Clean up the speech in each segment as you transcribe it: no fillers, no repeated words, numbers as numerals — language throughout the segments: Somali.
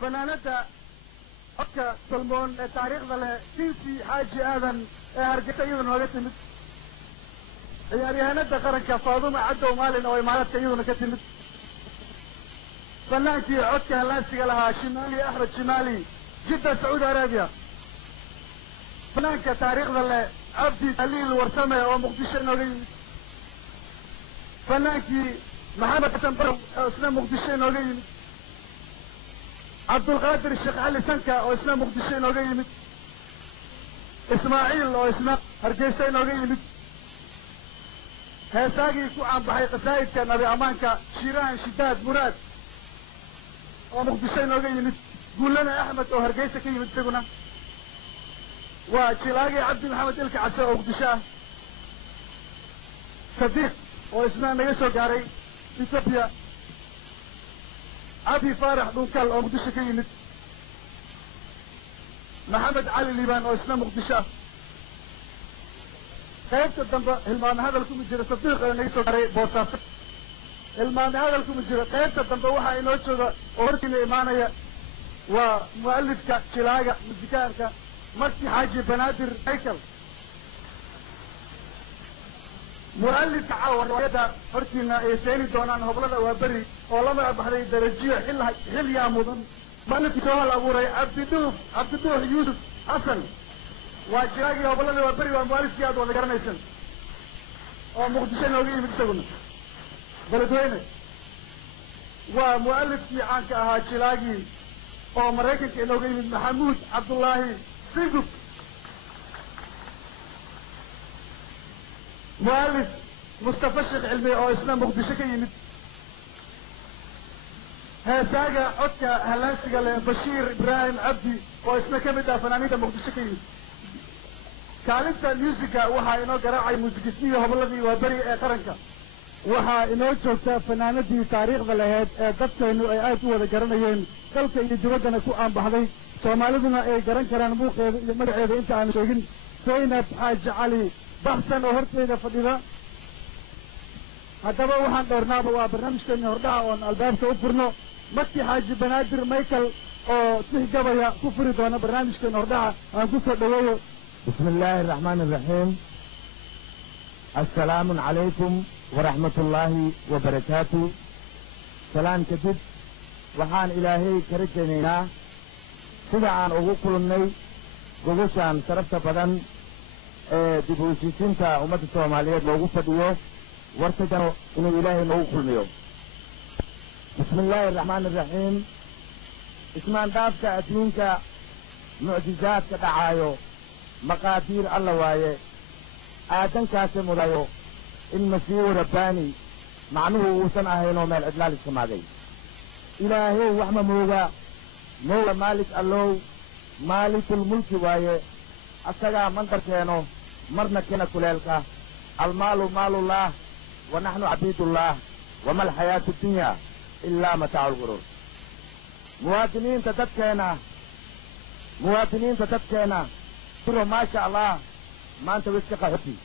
فنانة حكا سلمون تاريخ ذا سيسي حاجي آذن هرقيت أيضا وقتمت يعني هندى قرنك فاضمة عدوا مالنا وإمارات أيضا كتمت فنانتي عكا هلاسي لها شمالي أحمد شمالي جدة سعود عربية فنانك تاريخ ذا عبدي تليل ورسمة ومقدشة نوغي فنانكي محمد حسن برو اسمه مقدشة نوغي عبد القادر الشيخ علي سنكا واسمه مقدشة نوغي اسماعيل واسمه هرقيسة نوغي هيساقي كو عم بحي قصايد كان نبي امانكا شيران شداد مراد ومقدشة نوغي قول لنا احمد وهرقيسة كي يمتقنا وشلاقي عبد محمد إلك عشاء وقدشاه صديق واسمه نيسو قاري إثيوبيا عبي فارح دوكال وقدشة كيمت محمد علي ليبان واسمه مقدشاه قيبت الدنبا هلمان هذا لكم الجرى صديق نيسو قاري بوصاف هلمان هذا لكم الجرى قيبت الدنبا وحا إنو تشوغا وهرتين إيمانيا ومؤلفك شلاقة مزيكارك مرتي حاجي بنادر هيكل مؤلف عاور رواية فرتينا يسيني دونان هبلة وبري ولما بحري درجية حل يا مضن مالك سؤال أبوري عبد الدوح يوسف حسن وشراقي هبلة وبري ومؤلف كياد وذكرنا يسن ومقدشين وغيي مكتبنا بلدوينة ومؤلف في عنك أها شراقي ومريكن كينوغي من محمود عبد الله سيقف مؤلف مصطفى الشيخ علمي او اسمه مقدشة كيمت هاساقا عدكا هلانسيقا بشير ابراهيم عبدي او اسمه كمدا فنانيدا مقدشة كيمت كالنتا ميوزيكا وحا انو قراعي موسيقسنية هبلدي وبري قرنكا وحا انو جوكتا فناندي تاريخ ذلهاد دادتا انو اي آيات وذا قرنيين دلتا انو جوادنا كو آن بحضي soomaaliduna ay garan karaan muuqeeda iyo magaceeda inta aan sheegin Zaynab Xaaji Cali baxsan oo horteeda fadhida haddaba waxaan dhoornaaba waa barnaamijkeena hordhaca oon albaabka u furno markii Xaaji Banaadir Michael oo tixgabaya ku furi doona barnaamijkeena hordhaca aan ku soo dhaweeyo bismillaahi raxmaani raxiim assalaamu calaykum waraxmatullaahi wabarakaatu salaan kadib waxaan ilaahay ka rajaynaynaa sida aan ugu kulannay gogoshaan sharafta badan ee dib u heshiisiinta ummadda Soomaaliyeed loogu fadhiyo wartagano inuu ilaahay noogu kulmiyo bismillaahi raxmaani raxiim ismaan dhaafka adduunka mucjizaadka dhacaayo maqaadiir alla waaye aadankaasi mudayo in masiihu rabbaani macnuhu uusan ahaynoo meel cidlaal iskamaaday ilaahay wax ma mooga مولا مالك اللو مالك الملك وايه أساقا منقر كينو مرنا كينا كليلك المال مال الله ونحن عبيد الله وما الحياة الدنيا إلا متاع الغرور مواطنين تتبكينا تروا ما شاء الله ما انت وسك حبي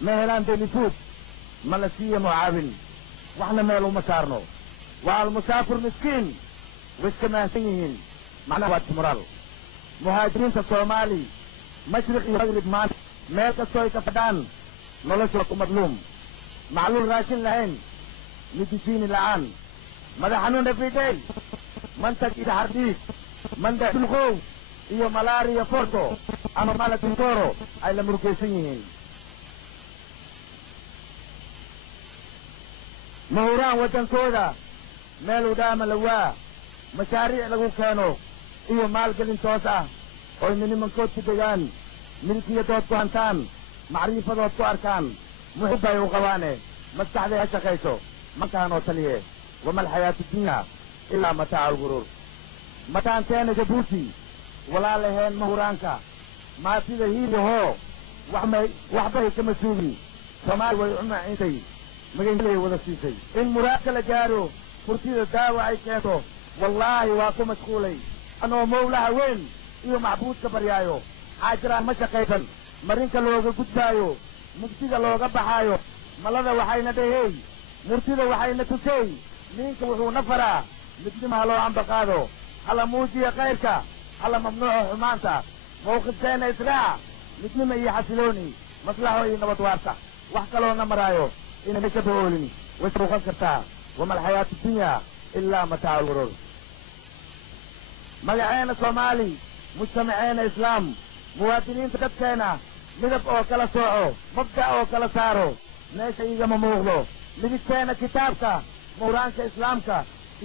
مهلان بنفوت ملسية معاون واحنا ميلو مسارنو والمسافر مسكين وكما سنين معنا وقت مرال مهاجرين الصومالي مشرق يغرب مان مالك السوي كفدان نلسوك مظلوم معلول راشن لهين نتشين الآن ماذا حنون في دي منتج إذا حرديك منتج الخوف إيو ملاريا فورتو أما مالك انتورو أي لمركيسينين مهوران وطن كودا ميلو دام لواه مشاريع لغو كانوا إيو مال قلن توسع أو من منكوت تدقان ملكية دوتو هانتان معرفة دوتو أركان محبة يوغواني مستعدي هشاكيسو مكانو تليه وما الحياة الدنيا إلا متاع الغرور متان تاني جبوتي ولا لهين مهورانكا ما تيده هيلي هو وحبه كمسوغي سماي ويعمى عيدي مجين ليه ودسيسي إن مراكة لجارو فرتيد الداوة عي كيتو والله واكو مشغولي أنا مولاها وين إيو معبود كبريايو حاجران مشاقيتا مرينك لوغا قدايو مكتيغا لوغا بحايو ملذا وحينا دهي مرتيدا وحينا تسي مينك وحو نفرا مجدمها لو عم بقادو hala muujiya kayrka hala mamnuuco xumaanta mawqifkeena israaca midnima iyo xasilooni maslaxo iyo nabad waarta wax kaloona maraayo inay meesha ba-oolin way muuqan kartaa wama alxayaatu dunya ilaa mataacu lguruur magaceena soomaali mujtamaceena islaam muwaadiniinta dadkeena midab oo kala sooco mabda' oo kala saaro meesha igama muuqdo midigteena kitaabka mawraanka islaamka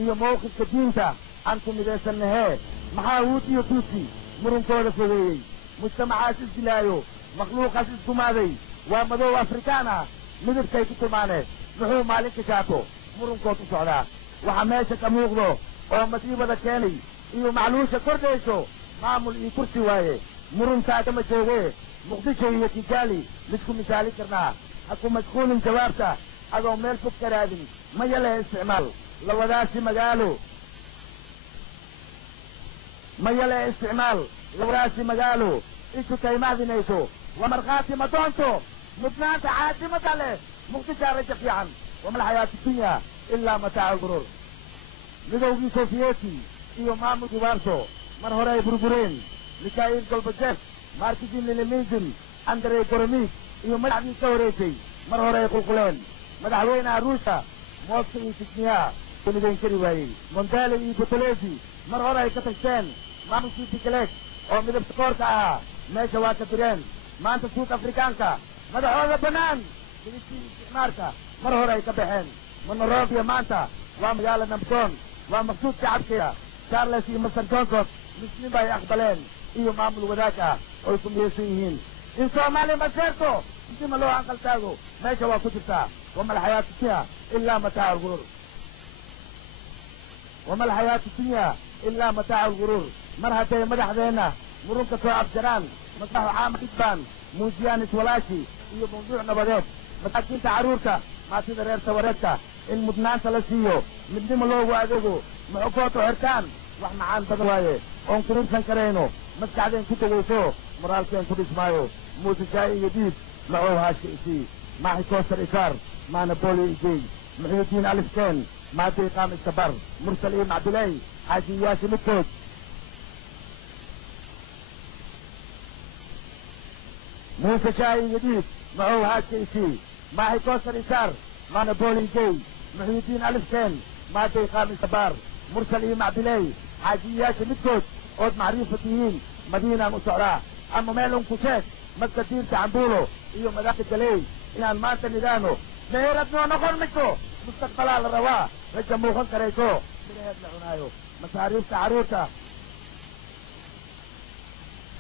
iyo mawqifka diinta aan ku midaysanahee maxaa huud iyo tuusi murunkooda fogeeyey mujtamacaas isdilaayo makhluuqaas isgumaaday waa madow afrikaan ah midabkay ku tilmaane muxuu maalin ka shaato murunkood u socdaa waxa meesha ka muuqdo oo masiibada keenay iyo macluusha kordhayso maamul iyo kursi waaye murunkaa kama joogee muqdisho iyo kigaali misku misaalin karnaa ha ku mashquulin jawaabta adoo meel fog ka raadin maya leh isticmaal lawadaasi magaalo maya leh isticmaal lawadaasi magaalo ishu kaymaadinayso waa markhaati ma doonto mudnaanta caasimada leh muqdishaa raja fiican wama alxayaatu dunya ilaa mataacu lguruur midowgii sofiyeeti iyo maamulkii waarso mar hore ay burbureen mikhail golbajev markisin lilimizin andrey goromik iyo madaxdii ka horeysay mar hore ay qulquleen madaxweynaha ruushka mooska iyo sisniya midayn kari waayey mondale iyo butolezi mar hore ay ka tagteen maamulkii tikaleeg oo midabta koorka ahaa meesha waa ka direen maanta suud afrikaanka madaxooda bannaan midabkii isticmaarka mar hore ay ka baxeen monrovia maanta waa magaala nabdoon waa maqsuud shacabkeeda charles iyo master johnson muslimba ay aqbaleen iyo maamul wadaag ah oy ku midaysan yihiin in soomaaliya maseerto intima loo aqal taago meesha waa ku jirtaa wama alxayaatu dunya ilaa mataacu lguruur wama alxayaatu dunya ilaa mataacu lguruur mar hadday madaxdeenna murunka soo afjaraan maslaxo caama dhidbaan muujiyaan iswalaashi iyo mawduuc nabadeed masaakiinta carruurta maatida reer tawareedka in mudnaanta la siiyo midnimo loogu adeego maxogood oo xirtaan wax macaan badan waaye oon kuribsan karayno maskaxdeen ku tegayso moraalkeen ku dhismaayo muuse shaa'i iyo diib macow haashka isii maaxi koostar isaar maana booliyo igey muxyidiin alifkeen maadday qaam iskabar mursal iyo macdiley xaajiyayaasha midkood muuse shaa'i iyo diib macow haashka isii maaxi koostar isaar maana booliyo igey muxyidiin alifkeen maadday qaam iskabar mursal iyo macdiley xaajiyayaasha midkood ood macriifa tihiin madiinaan u socdaa ama meel un ku sheeg madka diirta cambuulo iyo madaxda galey inaan maanta nidaano meherad noo noqon mayso mustaqbalaa la rabaa raja muuqan karayso miraheed la cunaayo masaariifta carruurta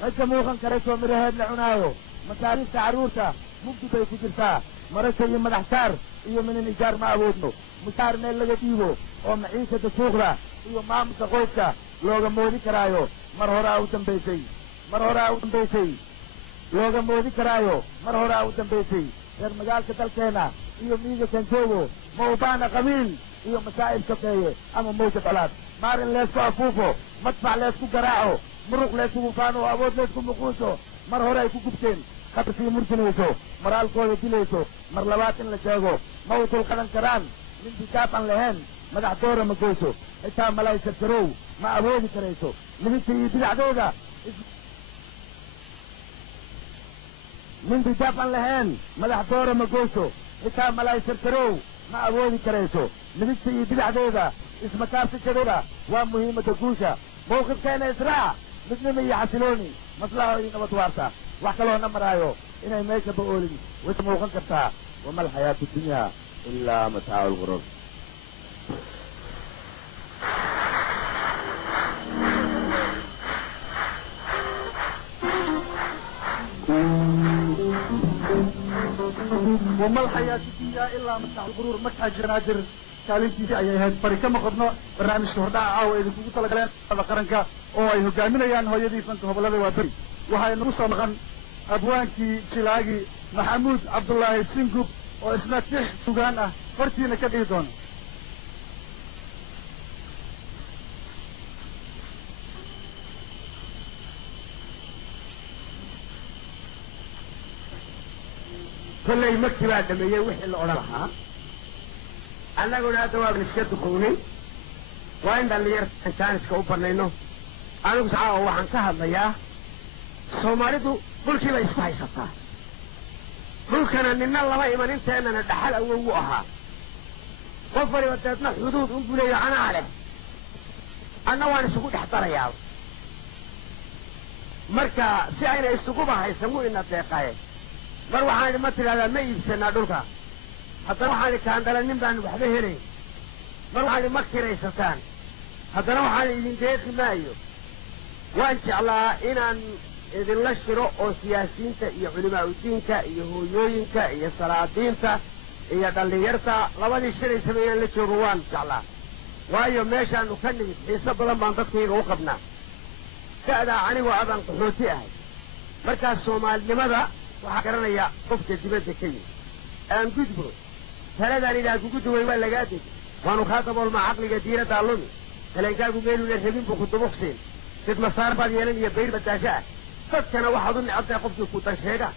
raja muuqan karayso miraheed la cunaayo masaariifta carruurta mugdi bay ku jirtaa marasha iyo madax saar iyo minin ijaar ma awoodno mushaar meel laga dhiibo oo maciishada suuqda iyo maamulka qoyska looga moodi karaayo mar horaa u dambaysay looga moodi karaayo mar horaa u dambaysay reer magaalka dalkeena iyo miiga kanjoogo ma ubaana qabiil iyo masaa'ib sokeeye ama mawja colaad maarin leesku afuufo madfac leesku garaaco muruq leeskugu faano awood leesku muquuso mar hore ay ku gubteen khatar sii mursinayso moraalkooda dilayso mar labaad in la sheego ma u dulqadan karaan nin bitaab aan lahayn madax doora ma goyso xitaa malay sarsarow ma awoodi karayso midigta iyo bidacdooda nin bitaab aan lahayn madax doora ma goyso xitaa malay sarsarow ma awoodi karayso midigta iyo bidacdooda ismakaabsashadooda waa muhiimadda guusha mawqifkeena israac midnimo iyo xasilooni maslaxo iyo nabad waarta wax kaloona maraayo inay meesha ba-oolin way muuqan kartaa wama alxayaatu dunya ilaa mataacu lguruur wama alxayaatu dunya ilaa mataacu lguruur markaa janaadir kaalintiisii ayay ahayd bari kama qodno barnaamijka hordhaca caawa idinkugu talagaleen qaranka oo ay hogaaminayaan hooyadii fanka hobolada waa beri waxaa inagu soo maqan abwaankii jilaagi maxamuud cabdullaahi singub oo isna tix sugaan ah hortiina ka dhigi doona kollay markii baa dhameeyey wixii la odhan lahaa annaguna hadda waabna iska dukownay وإن دلير كانت كأوبرنينو أنا بسعى وعن كهذا يا سوماليدو كل شيء يسمعي سطح كل كان أن الله ما يمن أنت أنا ندحل أوها وفري وتتنا حدود أقول أنا عليه أنا وأنا سقوط حتى رياض مركا سعينا السقوبة هيسموه إن الدقائق مروح عن مثل هذا ما يبسنا دولك حتى روح عن كان دلنا نبان وحده هني مروح عن مكة رئيستان حتى روح عن الانتهاء مايو وإن شاء الله إن إذن الله شروع أو سياسيين يا علماء الدين يا هويين يا سلاطين يا دليرتا لوالي الشري سمينا لشروان إن شاء الله وأيوم ماشي أن نكلم حساب لما نطقي وقفنا كذا عني وأبان قحوتي مركز الصومال لماذا وحكرنا يا قفت الدبات كي أن كتبوا ثلاثة إذا كتبوا ولا قاتل ونخاطبوا مع عقل كثيرة تعلمي فلن كانوا قالوا للحبين بخط بخصين كد مسار بعد يلن يبير بالتاشاء فكنا واحد من عطى قفت كوتا شهيدا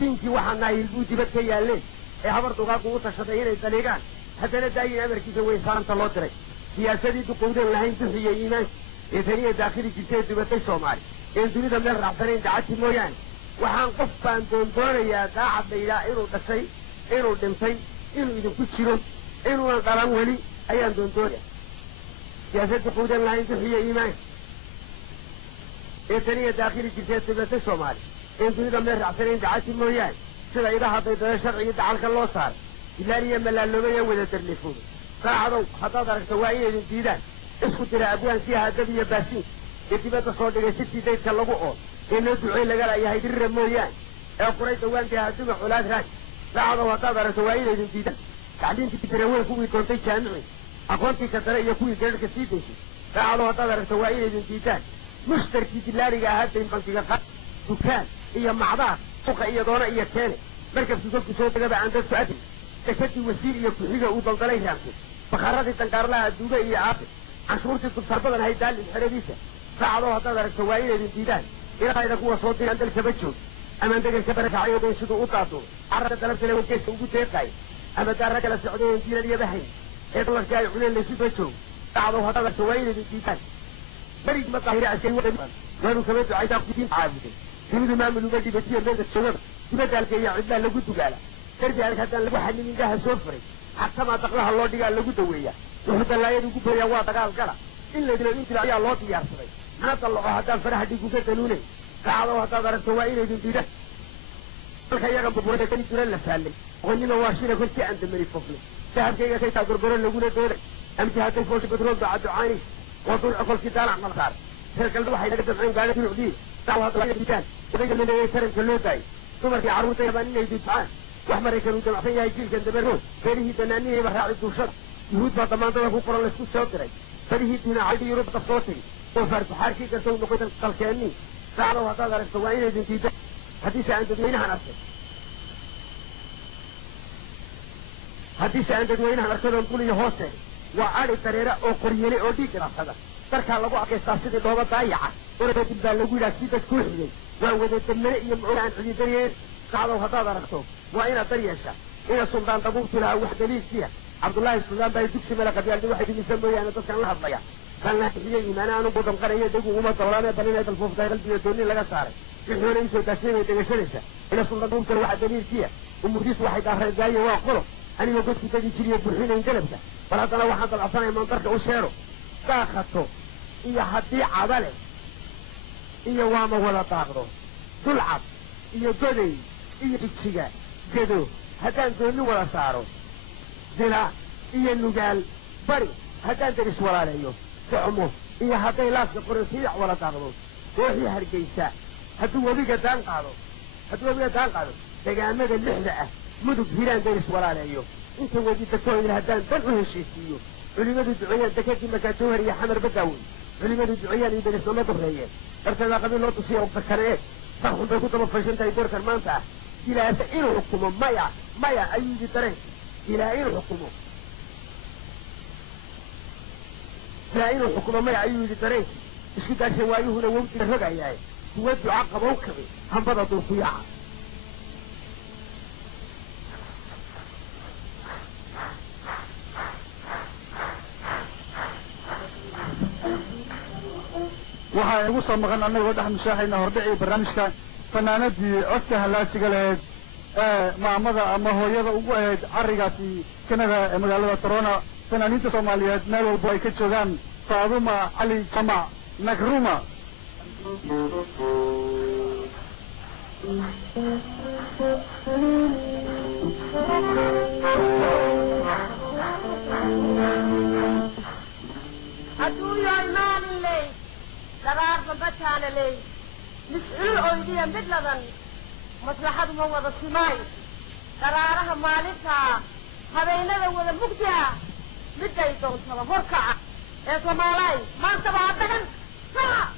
تنكي واحد ناهي البوت دبات كي يالين حبرتوا قاقوا تشتهين التليقان حتى ندعي أمريكي سوي صارم تلوتري سياسة تقودين لهين تحيي إيمان إثنية داخلي جسيد دبتي الصومالي إن تريد من الرعبانين دعاتي مويان وحان قفان دونيا داعب ليلا إنو دسي إنو دمسي إنو إذن كتشيرون إنو نقلان ولي أيان دونيا سياسة تقودين لهين تحيي إيمان إثنية داخلي جسيد دبتي الصومالي إن تريد من الرعبانين دعاتي مويان sida idaha dayda sharciga dacalka loo saar ilaaliya malaaloobayaa wada darlifuud saacado hadaad aragto waa inay diidaan isku tira abwaan si hadab iyo baasiin dibadda soo dhigay sidii daydka lagu oo inuu ducay laga leeyahay dirra mooyaan ee quray dawaanka haduma culaad raaj saacado hadaad aragto waa inay diidaan tacliintii tiraweyn kuwii doontay jaamici aqoontii ka dare iyo kuwii gaarka sii deysay saacado hadaad aragto waa inay diidaan mushtarkii dilaaliga ahaatay bankiga qaad dukaan iyo macdaar suuqa iyo doona iyo keene markabkii kolku soo degaba aan dadku adin dekadii wasiir iyo ku-xiga uu daldalay raamtay bakaaradii dangaarlaha duuga iyo aafi canshuurtii dulsar badan hay daalin xeradiisa saacadoo haddaad aragto waa inaydin diidaan ilaahayda kuwa soo diraan dalkaba joog amaan degelka barakacayodeen siduu u daaduuray carrada dalabta le wargeeska ugu deeqaay ama daarra kala socdayen diinan iyo bahayn ee dalarkii ay cuneen laysuba joog saacadoo haddaad aragto waa inaydin diidaan berigi ma daahira askari waanu kama ducaysaa diinta caabuday dunidu maamul uga dhibatiya meelka joogada dibadaalka iyo cidlaa lagu dugaala darbi adag haddaan lagu xallin indhaha soo furay xakamaa daqlaha loo dhigaa lagu daweeyaa wuxuu dallaayada ugu bayaa waa dagaal gala in laydilo intila ayaa loo diyaarsaday mana dallaco haddaan faraha dhiguga danuunay saacadoo haddaad aragto waa inaydin diidaan dalka iyaga burburada kani jira la faallay oqonnima waa shina kolkii aan damari fofnay dahabkayga kaytaa gorgoro laguna dooday amti hadday foosha badrool baa ducaanay waa dulco kolkii daalac malsaar reer galda waxay naga damceen gaala dunucdiin daaw hadda diidaan odayga laleeyay taranka loo daayay dumarkii carruurtay rabaan inay dudbacaan wax maraykan uu damacsan yahay jiilkan dabarood beerihii danaanihayba raaci duushada yuhuud baa damaandada ku qoran laysku soo diray barihii diinaacayda yurubta soo tegay oo faarbaxaarkii garta u noqoy dalkeennii saacdow haddaad aragto waa inaydin diidaan haddiise aan dadweynahan arkay haddiise aan dadweynahan arkadoon duliyo hoosteeda waa adhi dareera oo qoryele oo dhiig ilaasada darkaa lagu adkaystaa sidii dhooba daayaca oradadib baa lagu yidhaha si dad kuu xigay waa wada damane iyo mucuna aan cididariyeen saacdow haddaad aragto waa inaad dar yeeshaa ina suldaan dabuubtu lahaa wax daliilkiya cabdullaahi suldaan baa dugsi mala qabyaaldi waxay dhimisa mooyaane dadkan la hadlaya kan la bixiyey iimaane aanu budamqanayo dagu uma dawlaanee balinay dalfuuftahay qalbiga dooni laga saaray wixuuna isoo daashay bay dhegashanaysa ina suldaan dabuubtuna waxa daliilkiya umurdiisu waxay daareegaaye waa qolo anigoo godku dagi jiriyo buuxinayn galabka bal haddana waxaan dalcabsanaya mandarka u sheero daaqato iyo haddii cadale iyo waama wada daaqdo dulcad iyo goday iyo ijiga gado haddaan dooni wada saaro dila iyo nugaal bari haddaan daris walaaleeyo socmo iyo hadday laaska qoran siidac wala daaqdo kooxii hargeysa hadduu webiga daan qaado degaamada lixda ah mudug hiraan daris walaaleeyo inta webi dakooyna haddaan dan u heshiisiiyo culimadu duceeyaan dekadii markaa jawhar iyo xamar badaaweyn culimadu duceeyaan iyo darisnama dureeyeen darteedaa qabiil loo tusiya ogdakane eeg sarxun bay ku daba fashan tahay doorkan maanta ah ilaase inuu xukumo maya ayuu yidhi dareen ilaa inuu xukumo maya ayuu yidhi dareenkii isku daashan waayuhuna wawdiga rogayaaye kuwa duca qabow kabi hambada duurkuyaaca waxaa igu soo maqan annagoo dhex mushaaxayna hordhicii barnaamijka fanaanadii codka hallaasiga lahayd ee maamada ama hooyada ugu ahayd carrigaasi kanada ee magaalada Toronto fanaaniinta Soomaaliyeed meel walba ay ka joogaan Faaduma Cali Jamac Nagruma أدويا إيمان لي قرار ببتان لي مسؤول أيديا بدلدن مصلحة موضة السماي قرارها مالتها هبينا لو ولا مقجع بدأ يدون صلاة فركع يا سمالاي ما انتبه عدهن صلاة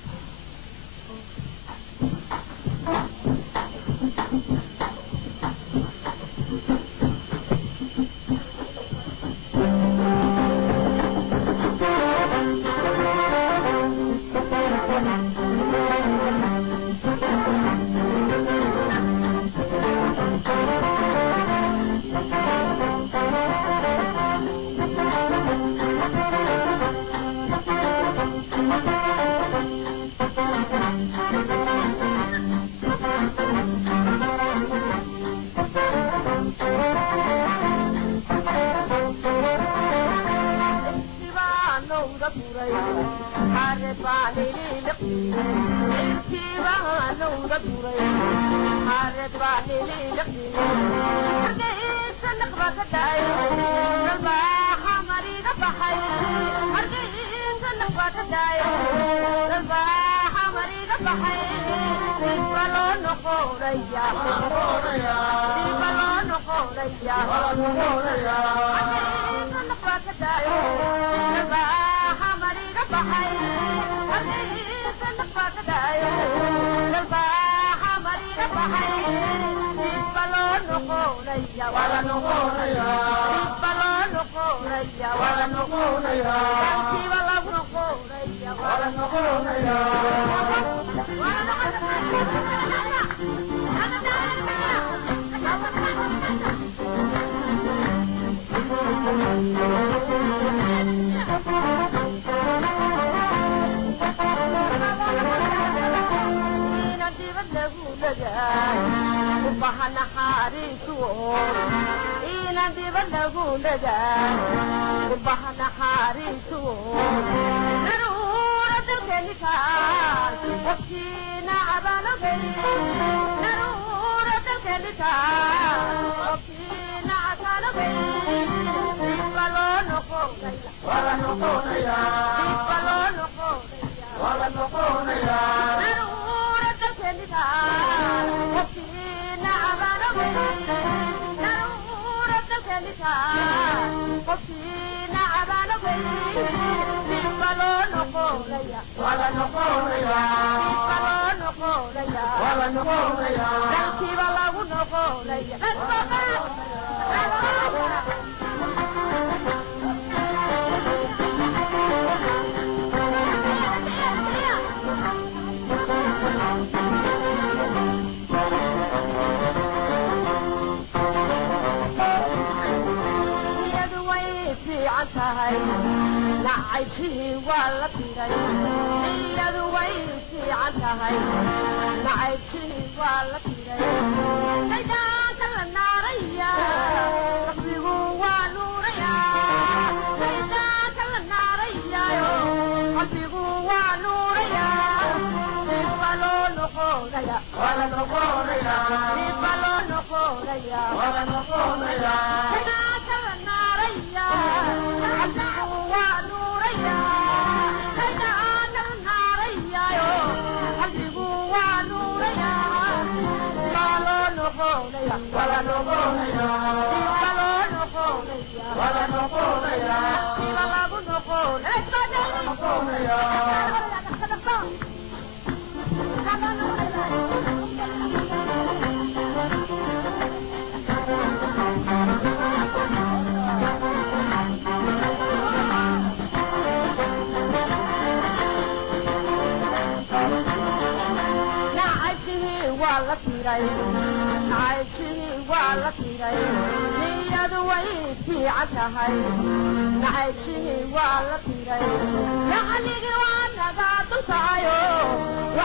نعيشه والله يعني وانا قاعد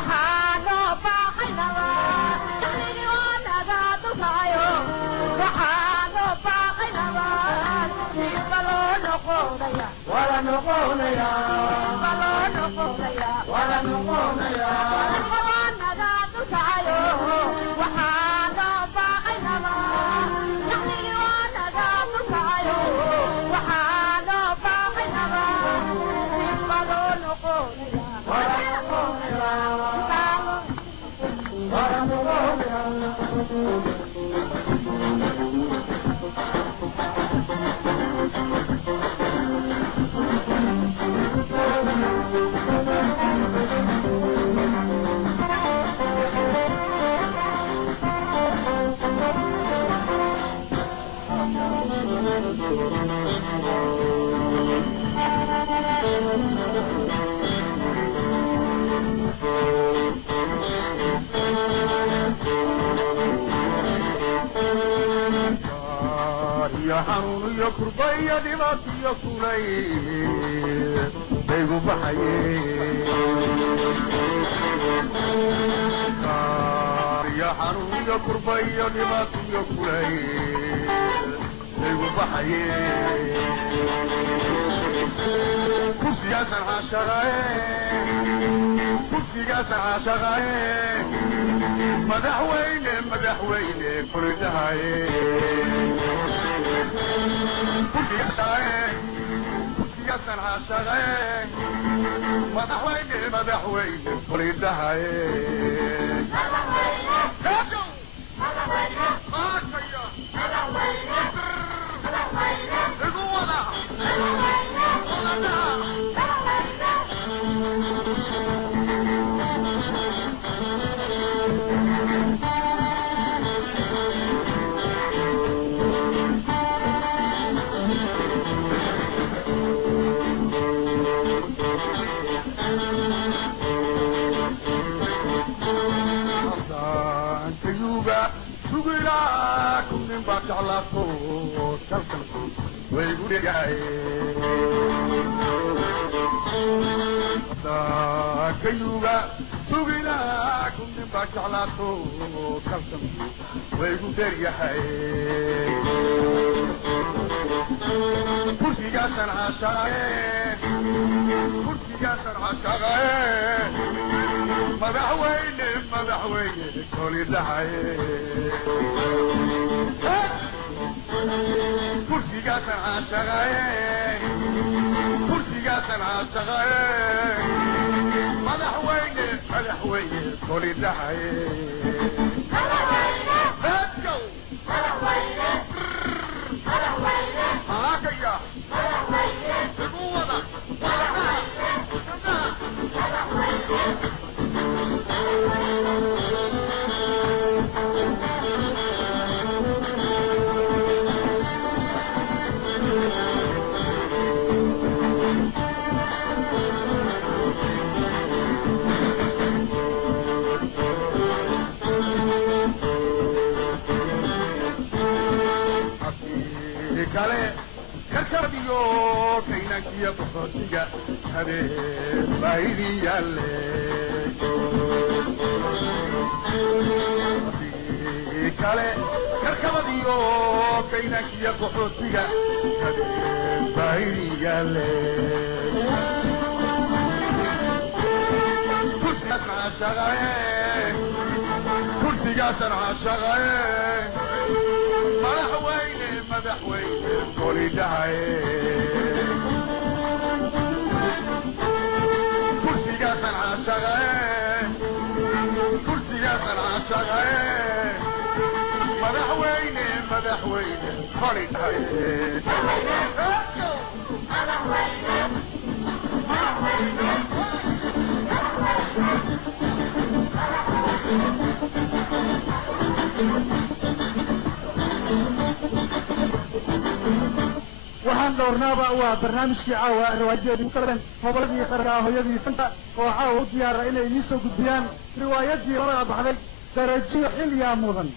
waxaano baaqaynaba naqligi wanaga dulkacayo waxaano baaqaynaba ninba loo noqonaya wala noqonaya ninba loo noqonaya wala noqonaya wanaga dulkacayo waxaano baaqaynaba naqligi wanaga dulkacayo waxaano baaqaynaba ninba loo noqonaya wala noqonaya wala noqonaya حنون يكربي دمات يكولي بيغو بحيي يا حنون يكربي دمات يكولي بيغو بحيي كرسي ياسر عاشقاي كرسي ياسر عاشقاي مدحويني مدحويني كل دهاي كرسياسن عاشقاي مدحويني مدحويني كل دهاي كيوغا سوغينا كنت باجعلاتو كالسم ويغو دريحي كرسي جاسر عاشقاي كرسي جاسر عاشقاي مدحويني مدحويني كل دحي كرسي جاسر عاشقاي كرسي جاسر عاشقاي مدحويني مدحويني كل دحي let's go مدحويني مدحويني هاكيا مدحويني بقوة kale karkardiyo kaynankiya boqortiga habeen baayidi yaale kale karkabadiyo kaynankiya boqortiga habeen baayidi yaale kursigaasan caashaqaye madaxweyne madaxweyne koli dhahaye kursigaasan caashaqaye kursigaasan caashaqaye madaxweyne madaxweyne koli dhahaye waxaan dhowrnaaba waa barnaamijkii caawa riwaayadii qaran goboladii qaranka hooyadii fanta oo caawa u diyaara inay idiin soo gudbiyaan riwaayadii hore baxday darajiyo xilyaa mudan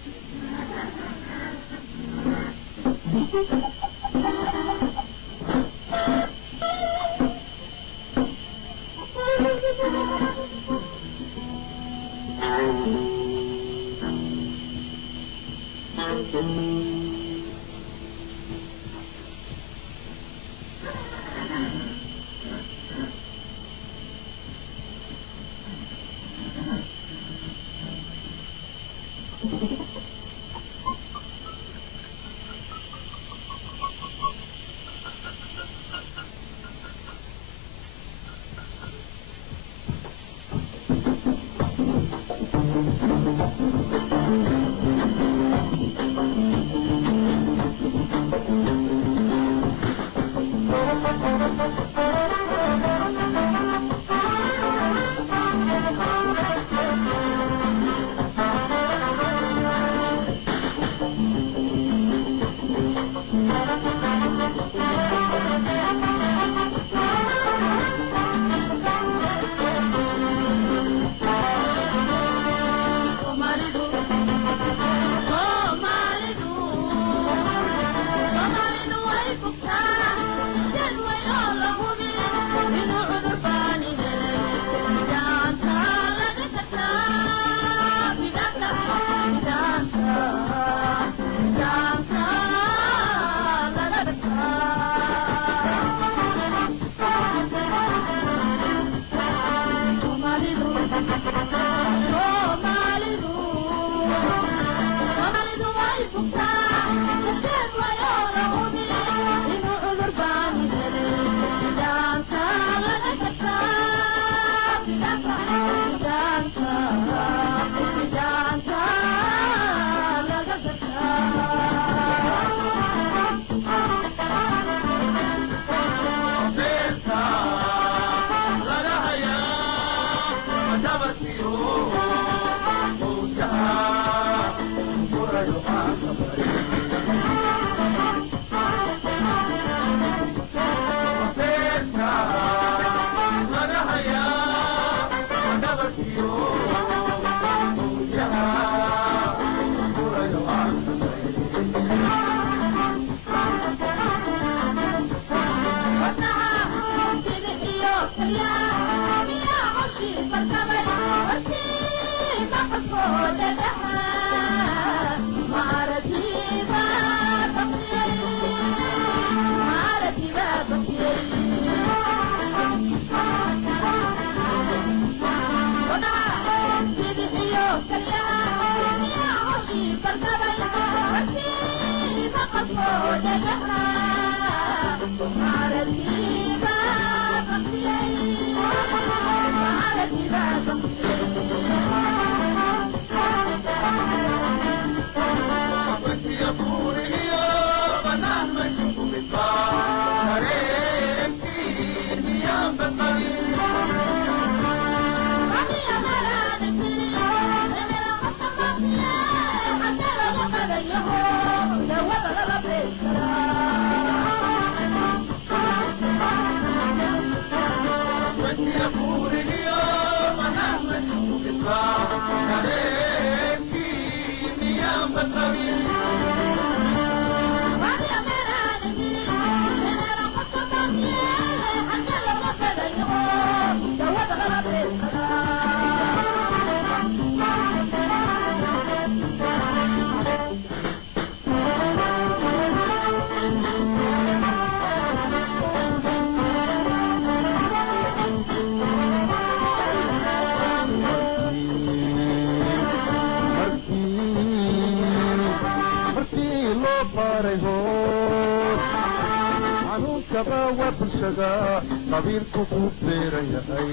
qabiilku ku beeran yahay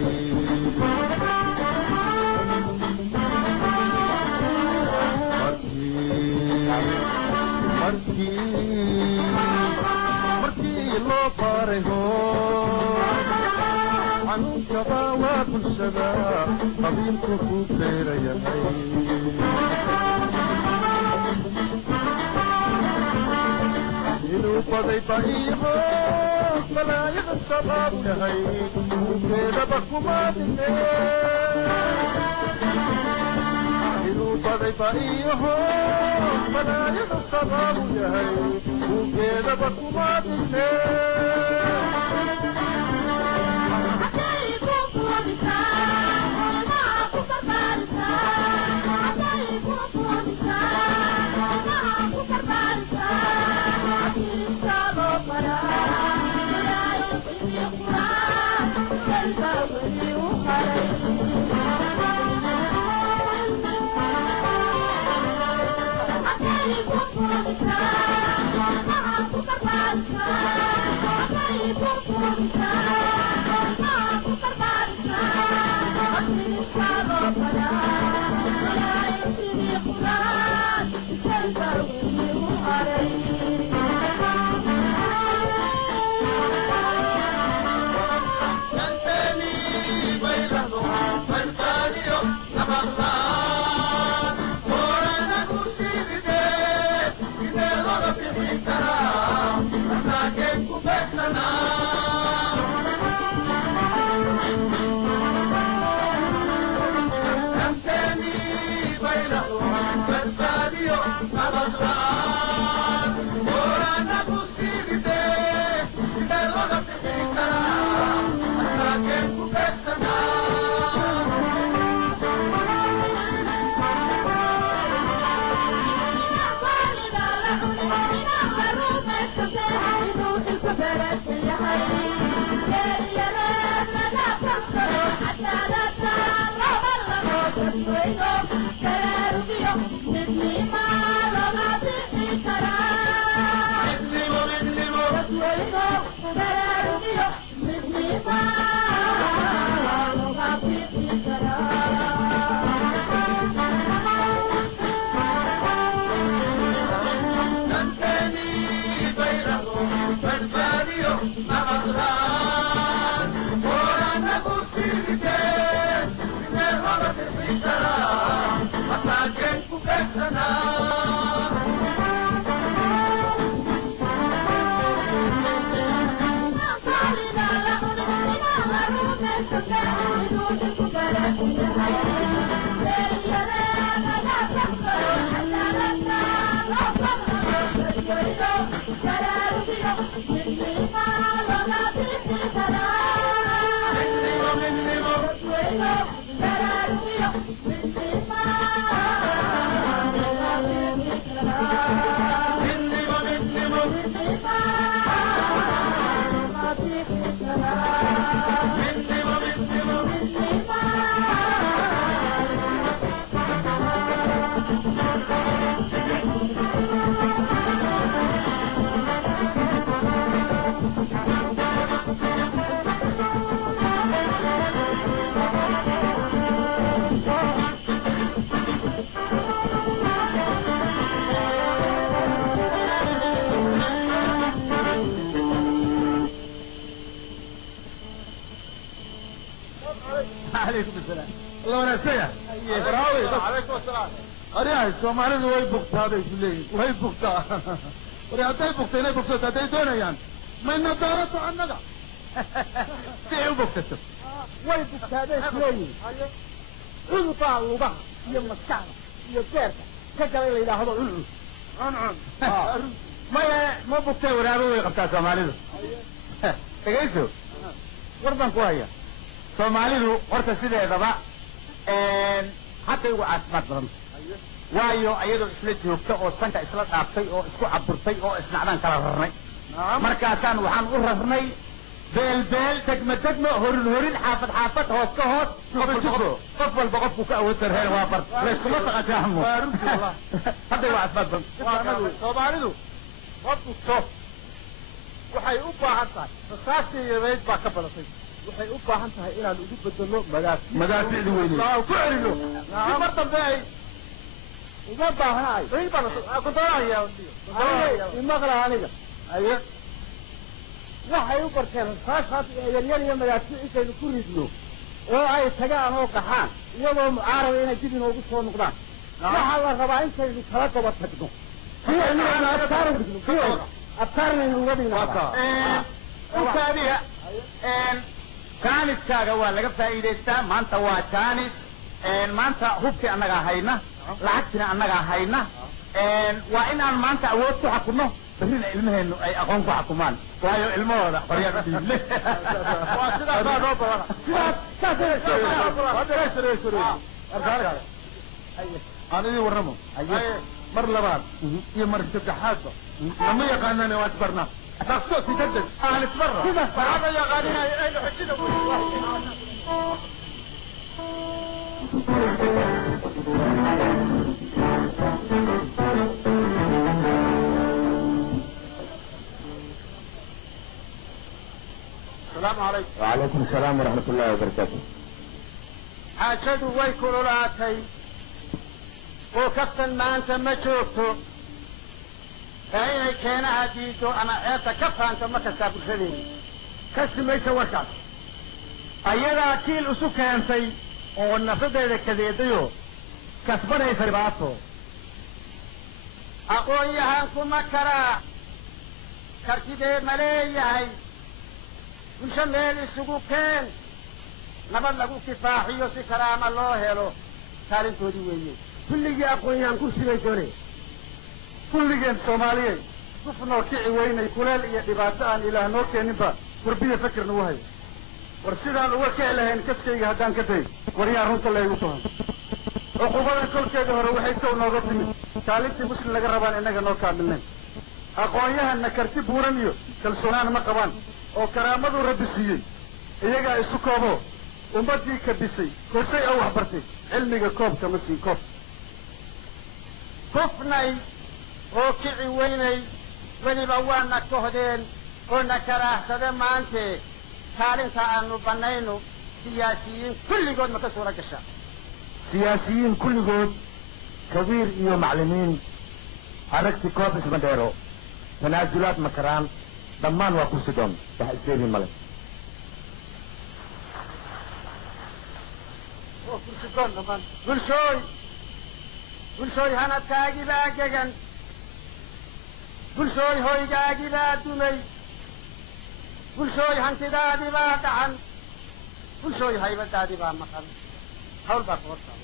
markii loo baaray hoos xanuunkaba waa bulshada qabiilku ku beeran yahay inuu baday ba'iiho balaayada shabaab yahay ugeedaba kumaadine inuu baday ba'iiho balaayada shabaabu yahay ugeedaba kumaadine Thank you. عليكم السلام. الله ونسيه. براوي. عليكم السلام. أريها الصومالي وين بقطة هذا يسلي وين بقطة. أريها تاي بقطة هنا بقطة تاي دونا يعني. ما النظارة عنك. تيو بقطة. وين بقطة هذا يسلي. علو طال وبح يوم الساعة يجرب كذا إلى هذا علو. عن. ما بقطة ورابو يقطع الصومالي. تجيسو. وربان كوايا. Soomaalidu horta sideedaba hadda igu caafimaad badan waayo ayadoo isla joogta oo sanka isla dhaaftay oo isku caburtay oo isnacdaan kala rarnay markaasaan waxaan u rarnay beelbeel degmo horin xaafad hoos ka hoos qof walba qofku ka awood dareen waa bar layskuma taqajaamo hadda igu caafimaad badan Soomaalidu qofku waxay u baahan tahay rasaastii yareyd baa ka badatay waxay u baahan tahay inaan ugu bedelo madaaficdi weyne ku celino mar dambe ay uma baahnaay ku doonaya imaqla aniga aye waxay u barteen rasaas yaryar iyo madaafic intaynu ku ridno oo ay tagaan oo qaxaan iyagoo mucaarada inay dib inoogu soo noqdaan waxaa la rabaa intaynu kala daba tagno afkaarnaynu uga dhignaa jaaniskaaga waa laga faa'iidaystaa maanta waa jaanis maanta hubkii annagaa hayna lacagtina annagaa hayna waa inaan maanta awood ku xakunno berrina ilmaheennu ay aqoon ku xakumaan waayo ilmahooda qoryaad u dhiible waa sidaasaa noo badana aan idin warramo mar labaad iyo mar saddexaadba lama yaqaanane waa isbarnaa تقصد تجدد أهل تبرع كذا فهذا يا غالي أين حجنا السلام عليكم. وعليكم السلام ورحمة الله وبركاته. حاجadu way kululaatay oo kaftan maanta ma joogto ee inay keenaha diido ama ceebta ka faanto ma kastaa bulshadeeni ka simaysa warkaas ayadaa kiil isu keentay oo nafadeeda kadeedayo kasbanaysa dhibaato aqoon-yahan kuma karaa kartidee ma leeyahay bulsho meel isugu keen nabad lagu kifaaxiyo si karaama loo helo kaalintoodii weeye kulligii aqoon-yahan kursigay doonay kulligeen soomaaliyey dufnoo kici weynay kuleel iyo dhibaato aan ilaah noo keeninba gurbiya fakir nagu hayo war sidaan uga kici lahayn kaskayga haddaan ka day waryaa runta laygu tahan cuqubadan kolkeeda hore waxay kow nooga timid kaalintii muslim laga rabaan innaga noo kaamilnayn aqoon-yahanna karti buuran iyo kalsoonaan ma qabaan oo karaamaduu rabbi siiyey iyagaa isu koobo ummaddii kabisay korsay oo wax bartay cilmiga koobka ma siin koob kufnay oo kici weynay weliba waana kohdeen oo na karaahsade maantee kaalinta aanu bannayno siyaasiyiin kulligood ma ka suura gashaa siyaasiyiin kulligood kabiir iyo maclimiin aragti koob isma dheero tanaasulaad ma karaan dhammaan waa kursi doon wax isdeerin male bulshooy hanadkaagii baa gegan bulshooy hoygaagii baa dumay bulshooy hantidaadii baa dhacan bulshooy haybadaadii baa maqan hawl baa ka hortaala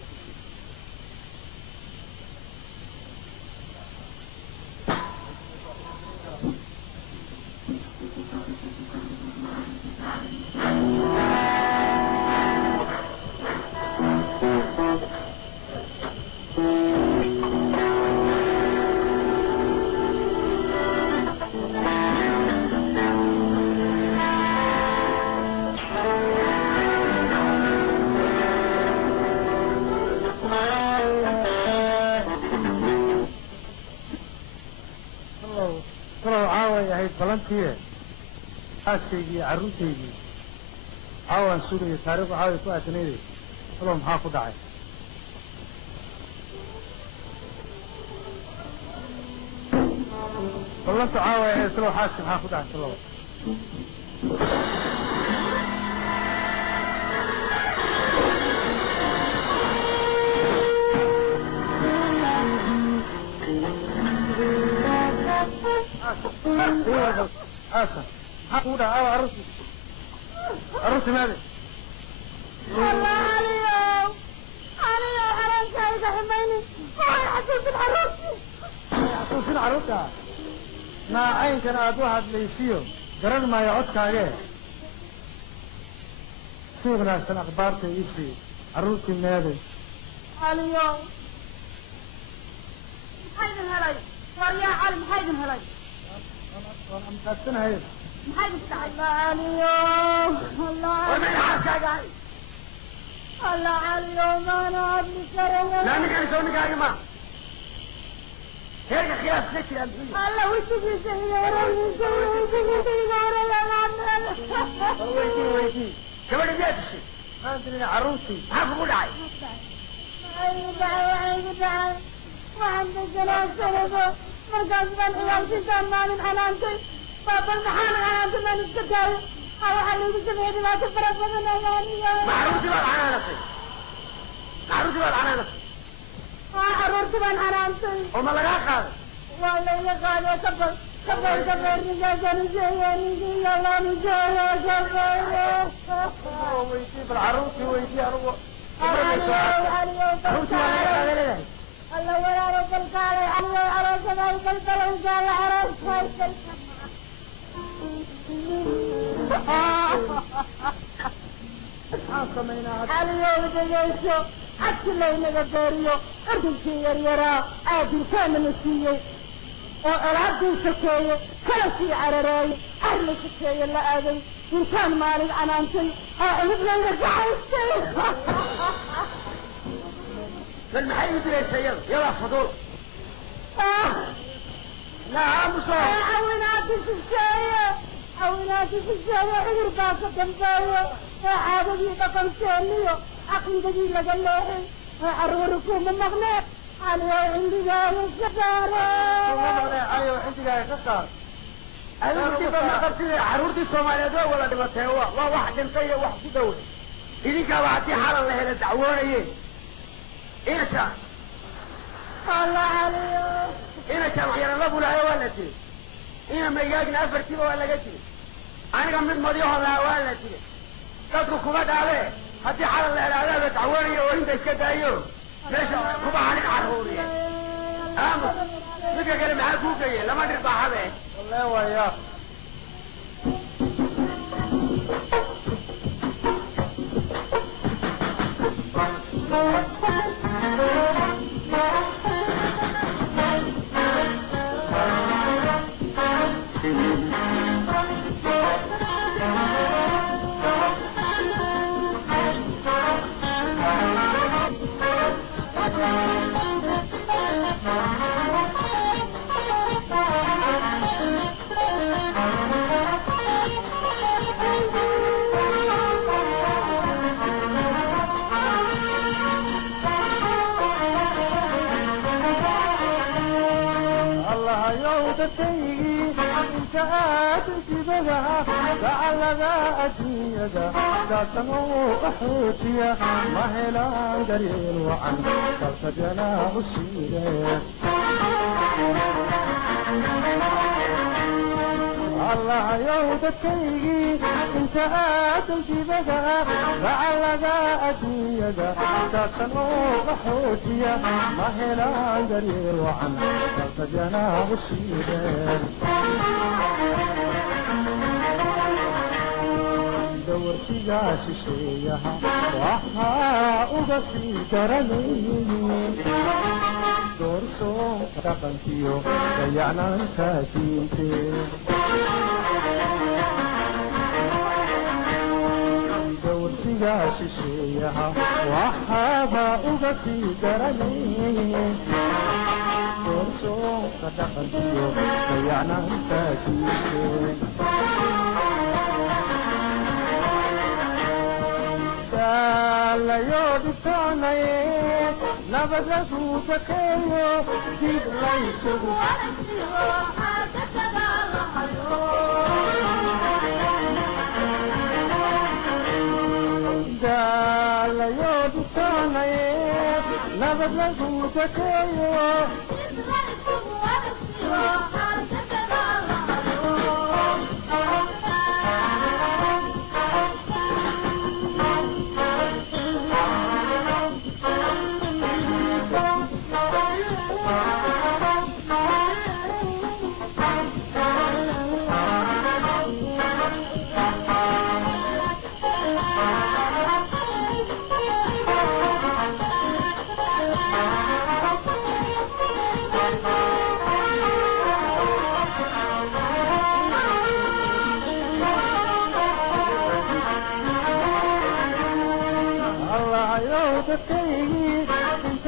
balantiye aaskaygii carruurtaydii caawaan sugayo taariikhu caaway ku aadanayday alow maxaa ku dhacay ballanta caaway ee islow xaaska maxaa ku dhacay salow آسف حقودا أو عروسي عروسي ماذا؟ والله عليو حرام كايدة حميني وهي حسوس العروسي حسوس العروسة ما عين كان أدوها ليسيو قرن ما يعودك عليه سوغنا سن أخبارك إيسي عروسي ماذا؟ عليو محايد الهلاي وريا علم محايد الهلاي أنا متأسنها هيدا محايد التعب عليو الله ومن عاسك جاي الله عليو ما أنا أبني كرم لا نقال سوني جاي ما هيك خلاص لك يا أبني الله ويتجي سيارة ويتجي سيارة يا ويتي كمان جات الشيء ما أدري عروسي عارف أقول عاي وعند الجلال سنده مركز من عيال سمان الحنانتي بابا المحان الحنانتي من السكاوي أو حلوك سميدي ما تفرق من الأيانية معروسي بالعنانسي معروسي بالعنانسي عرورتي من حنانتي وما لقاك هذا والله يقال كبر نجاجة نجاياني يلا نجايا كبر ويتي بالعروسي ويتي أروى الله ولا رب القارئ علي على سماء البلد قال عرس خير علي ودجيشو أكلين قدريو أرجل يريرا أدل كان نسيي وألعب سكيي كل شيء عرراي أهل سكيي لا أدري إن كان مالي عنانتي أعلم لنا جعلتي دليل يلا فضول نعم صار عوناتي في الشاية عوناتي في الشاية عذر باصة جنباية عادي بقم سامية عقل دقيق لقلوحي عروركم من مغنى على عندي جاي السفارة ايوه عندي جاي السفارة أنا كيف ما قلت عرورتي الصومالية دول ولا دمتها هو واحد انتي واحد دول إذا كان واحد حال الله هنا دعواني إيه كان الله عليك إيه كان غير الله بولا يوالتي إيه ما يجاكنا أفرتي ولا جتي أنا كم من مضيوها لا والتي تتركوا ما دعوه هدي حال الله هنا دعواني وإنت كده أيوه ليش كوبا عليك عروري أما لقى كلمة عكوكية لما نربح هذا والله وياك انت ادري بها لعل ذا اجيدا داتنو احوتيا ما هلا درين وعن فلسجنا اسيره الله يودكي انت ادري بها لعل ذا اجيدا داتنو احوتيا ما هلا درين وعن فلسجنا اسيره دورتيها شيشيها وحا أغسي درني دورسو تقنتيو ضيعنا انتاكينتي دورتيها شيشيها وحا أغسي درني دورسو تقنتيو ضيعنا انتاكينتي la yo ditona e na badra su takeyo dig lai su da la yo ditona e na badra su takeyo dig lai su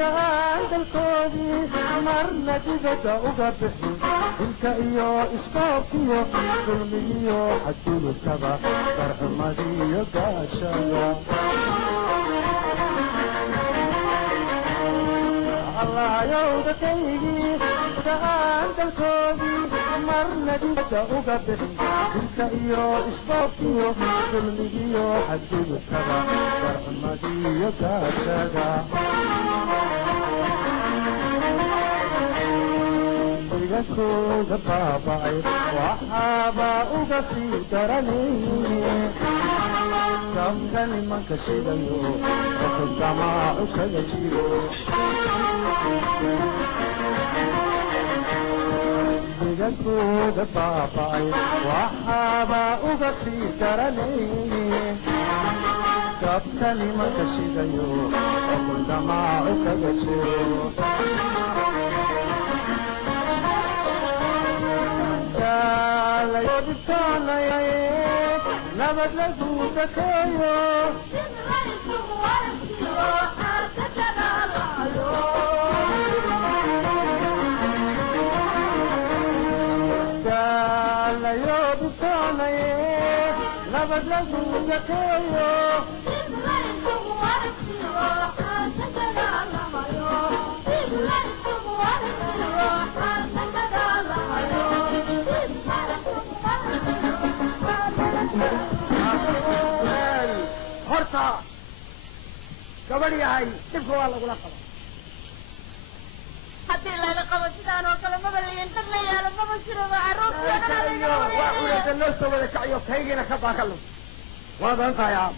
انت عند الكودي مرنا جدا وقبحي انت ايو اسكوكيو ظلميو حدود الكبا فرح ماديو قاشا الله يودكيني انت عند الكودي مرنا جدا وقبحي انت ايو اسكوكيو ظلميو حدود الكبا فرح ماديو قاشا كودا باباي وحابا وغسي درني كمدني ما كشيديو وكما وكجيرو كودا باباي وحابا وغسي درني كمدني ما كشيديو وكما وكجيرو la yo ditona e na badla su takeyo horta gabadh yahay dhibka waa lagula qaba haddii layla qabo sidaan oo kale maba layin dad la yaalo maba jiro waa ulaysa loo soo wada kaciyo kaygiina ka baakalo waa badan tahay aab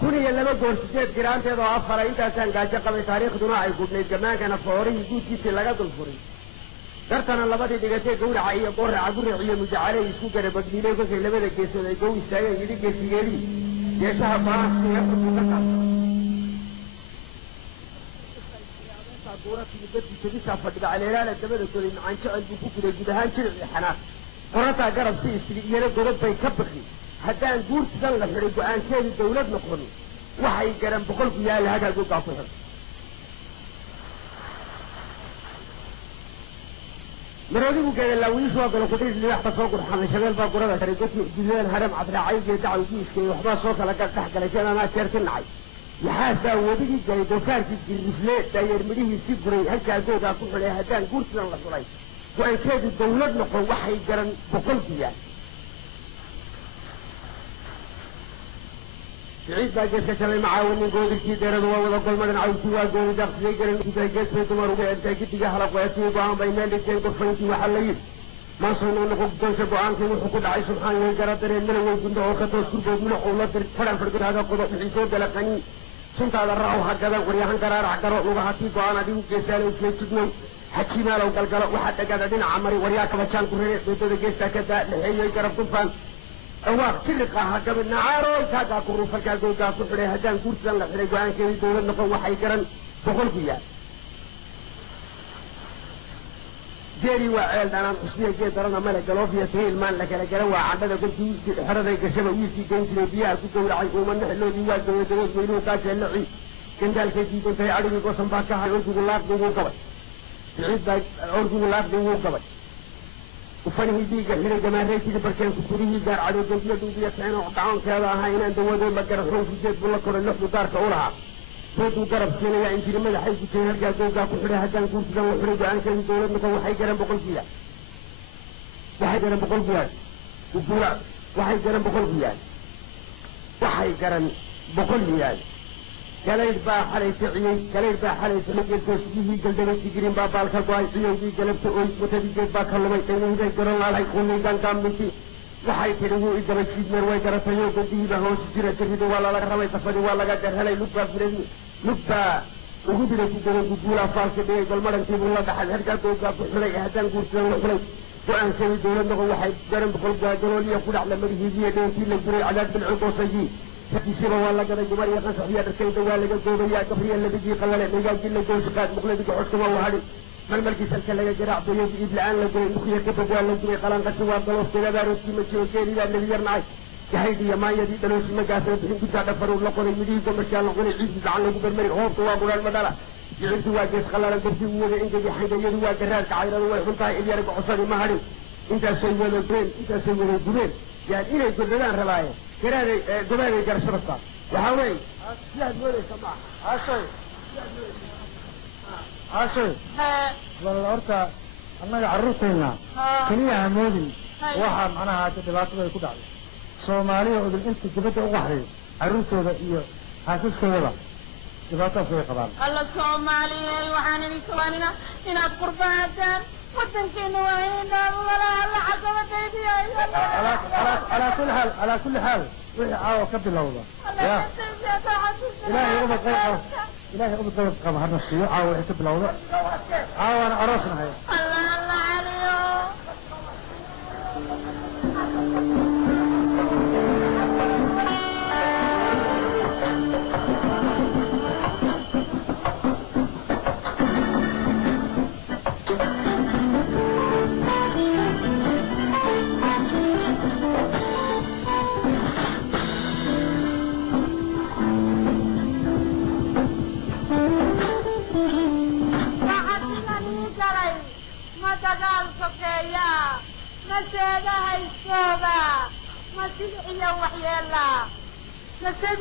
12 giraanteed oo afara intaasaan gaajo qabay taariikhduna ay gudnayd gamaankana foorihii guudkiisii laga dul furay dartana labadii dhigatee gawraca iyo gooraca guraciyo mujacaley isku gara bagdiilay kolkay labada geesood ay gow istaageen yidhi geesigeedii geesaha baaabuuratiibadkiisa fadhida caleelaala dabada goday macaan jecel buu ku guday guud ahaan jiric iyo xanaaq qorataa garab si istigi iyana godad bay ka bixi haddaan guurtidan la xidhay go-aankeedu dawlad noqon waxay garan 100 ku yaala hagaagogaa ku xidh maradigu geeda laawiish waa galo kudhiis libaxba soo gurxamay shabeel baa gurada sharay dadkii gudeen haram cadraacayge dacw giiskay waxbaa soo kala dhex galay sidanaa jeerti nacay yaxaasaa wedigii galay doofaarkii jirrifle daayeer midhihii si guray halkaagoogaa ku xidhay haddaan guurtidan la xulay go-aankeedu dawlad noqon waxay garan 100 ku yaal سعيد باجر كشمي معاون جودي في ديرد ووضع كل من عاوتي وجودي دخل يجري في جسد تمر وبعد كده جهلا قوتي وبعم بين الاثنين كفرتي وحليل ما صنعوا نقول كل شيء بعم في وحكود عايش سبحانه وجرت من وجود وقت وسكر من أولاد فرع فرق هذا قضاء الحساب دلكني سنت على الرأو هكذا وريحان قرار عقرأ وبحثي قانا دي وكسال وكسيتنا حكينا لو قال وحتى كذا دين عمري ورياك بشان كوري بيتو جسد كذا لحي يجرب كفان أواق شرقها قبل نعارو كذا كورو فكذا جوجا كفري هذا كورسان لحري جوان كذي دولة نقوى حيكرن بقول فيها جري وعيل أنا مسلم جيت أنا ملك لوفيا سهيل مان لك أنا جروا عندنا قلت حرد يكشف ويسي جنس لبيا كتير رعي ومن نحلو ديوال دولة دولة ميلو كاش اللعي كندال كذي كنت يعرف يقسم باكها عرض الله دوو قبل تعيد عرض الله دوو قبل وفنه بيجا هنا جماهيرتي بركان كوريه دار على جنبيه دوبيه كان وقعان كذا هاينا دوودو مقر حروف جيت بالله كور اللحظه دار كورها سودو قرب سنه يا انجيل ما حي كتير هرجا جوجا كخري هدان كورس دو خريج عن كان دولت نكو waxay garan boqol fiya waxay garan boqol fiya قاليد با حالي تعيين قاليد با حالي تلقيت وسجيه قلدنا تجرين با بالك قواي عيودي قلبت اوي متبجد با كلمي تنين زي قرن على يكوني كان كامنتي وحي تلقو إذا بشيد مروي كرتيو قلديه بهو سجيرة تريد ولا لك رمي تفدي ولا قدر هلاي لبا فريني لبا وقود لك تقول قبولا فارك بيه قل مرن تيب الله بحل هرقا توقع بحلي اهدان قرسان وحلي وأن سيد دولة نغو وحي قرن بقل قادرون يقول على مرهيزية دونتي لجري عدد بالعقوصيين تكسير والله قد جمر يقص فيها الكيد والله قد يا كفري اللي بيجي قلنا نجا جل جوز قاد مخلد جوز كما وهذه من مركز الكلا يجرع بيوت الآن لجري مخيا كتب والله جري قلنا قد سوى قلوب كذا بارو كي مشيو كذي لا اللي يرناي جهيد يا ما يدي دلوس ما جاسر بهم كذا دفروا لقون يدي كم مشيان لقون عيد زعلوا بمري هوب توا قران المدارة يعيد واجس قلنا قد سوى إنك جحيد يدي واجرار كعيرا ويحنطا إلي ربع عصري ما هذه أنت سوى البرين أنت سوى البرين يعني إلى الجدران رلاية كراري جمالي جرشرطة وحاوي لا تقولي سماح عاشي والله أرتا أنا عرفتنا كنية عمودي واحد معناها تدباتوا يكون عليه سومالية وقل أنت جبت أغحري عرفتوا ذا إيه حاسس كذا دباتوا في قبال الله سومالية وحانني سوانينا إن أذكر فاتن وتنكين وعينا ولا حسبت أيدي على كل حال وحي عاوة كبي لوضة إلهي أبد غير قبهرنا الشيء عاوة وحي كبي لوضة عاوة أنا أراسنا هاي الله عليو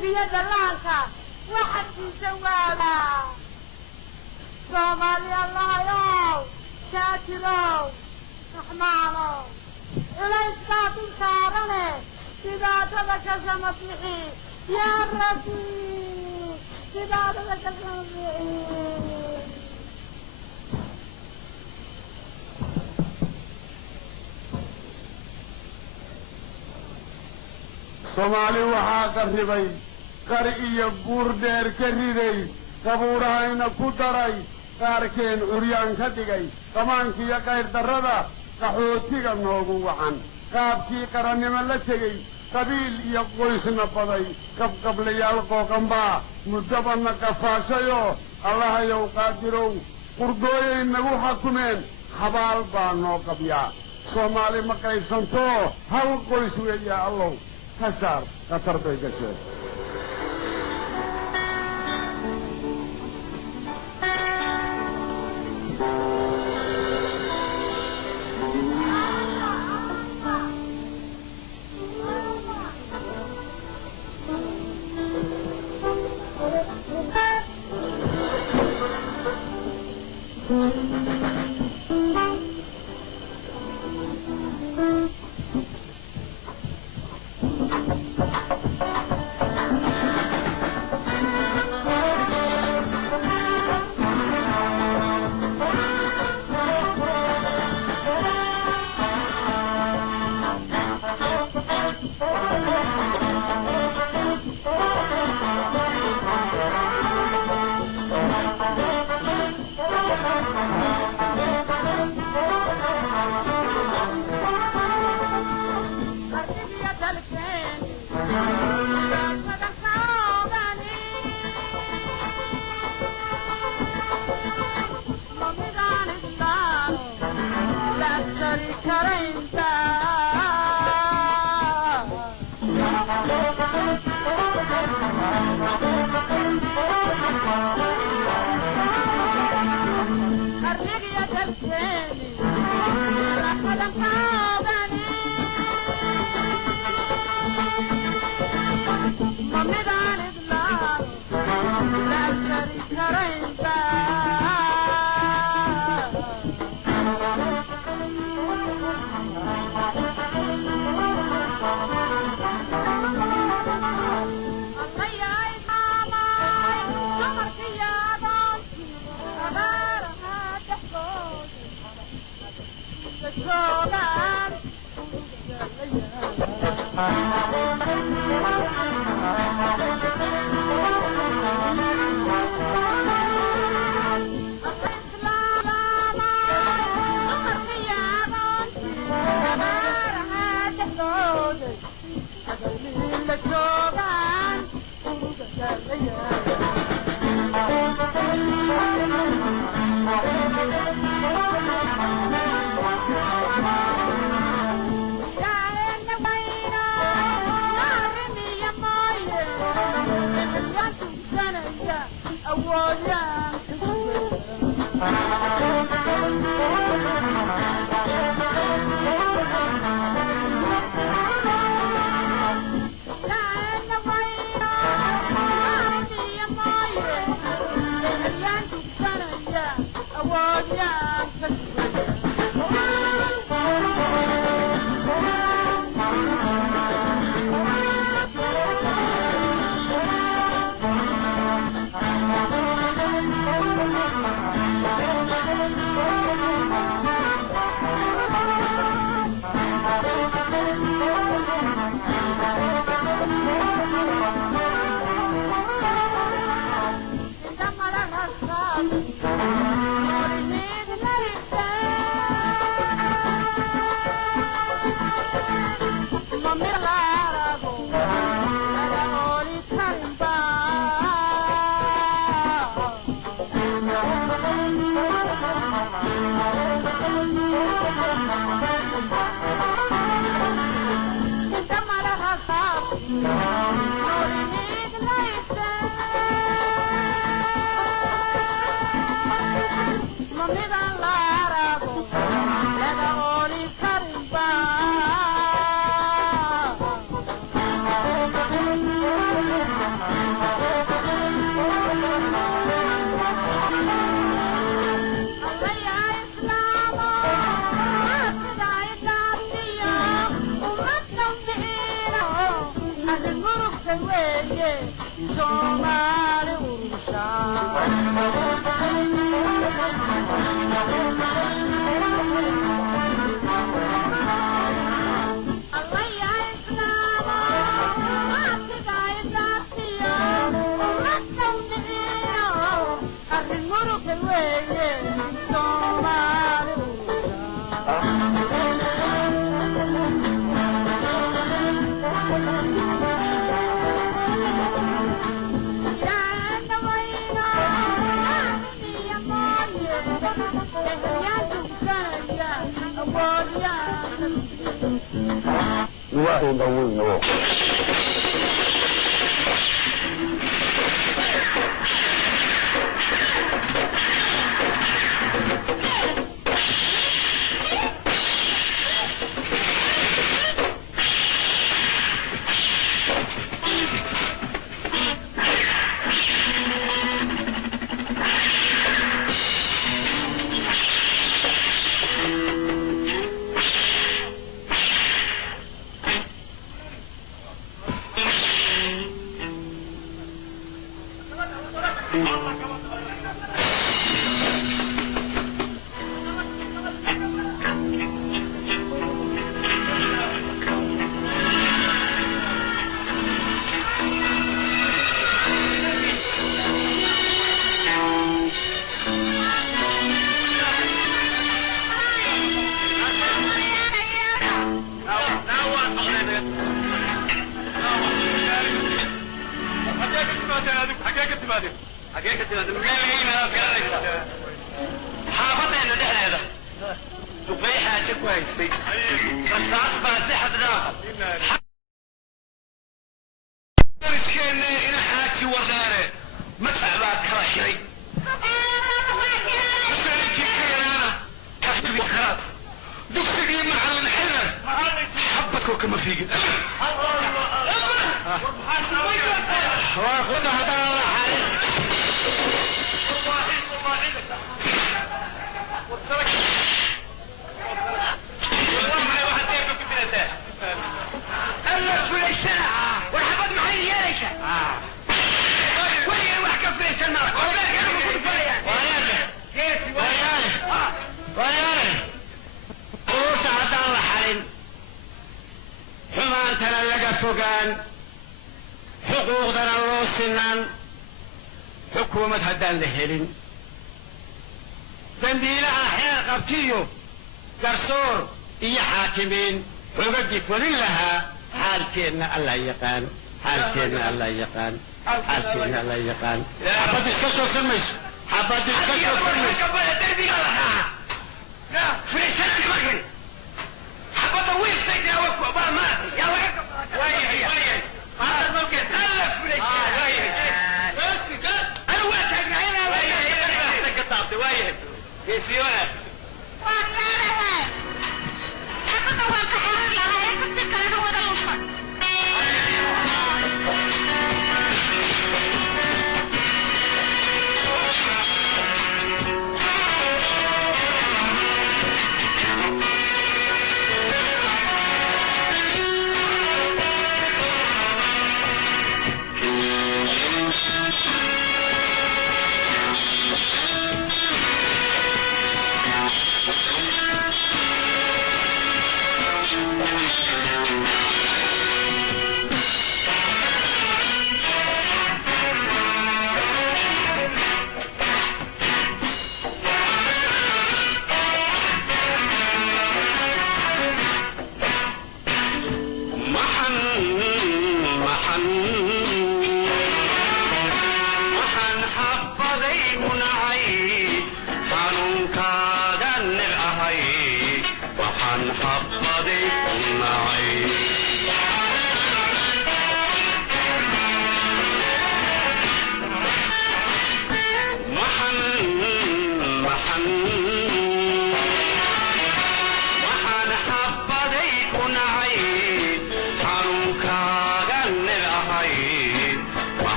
بيد اللانكا واحد في سوالا صومالي الله يو شاكرو رحمانو إليس كاتل سارني سيداتك سمسيحي يا ربي سيداتك سمسيحي soomaali waxaa qarribay qari iyo buur dheer ka riday qabuurahayna ku daray qaarkeen curyaan ka dhigay qamaankiiyo qayrdarrada qaxootiga noogu wacan qaabkii qarannimo la tegey qabiil iyo qoysna baday qabqablayaal qooqanbaa muddabanna qafaashayoo allahayow qaadirow qurdooyay nagu xakumeen xabaal baa noo qabyaa soomaali ma qaybsantoo hal qoys weeyaa allow كسر كسر بيجسد soo dhaweyno.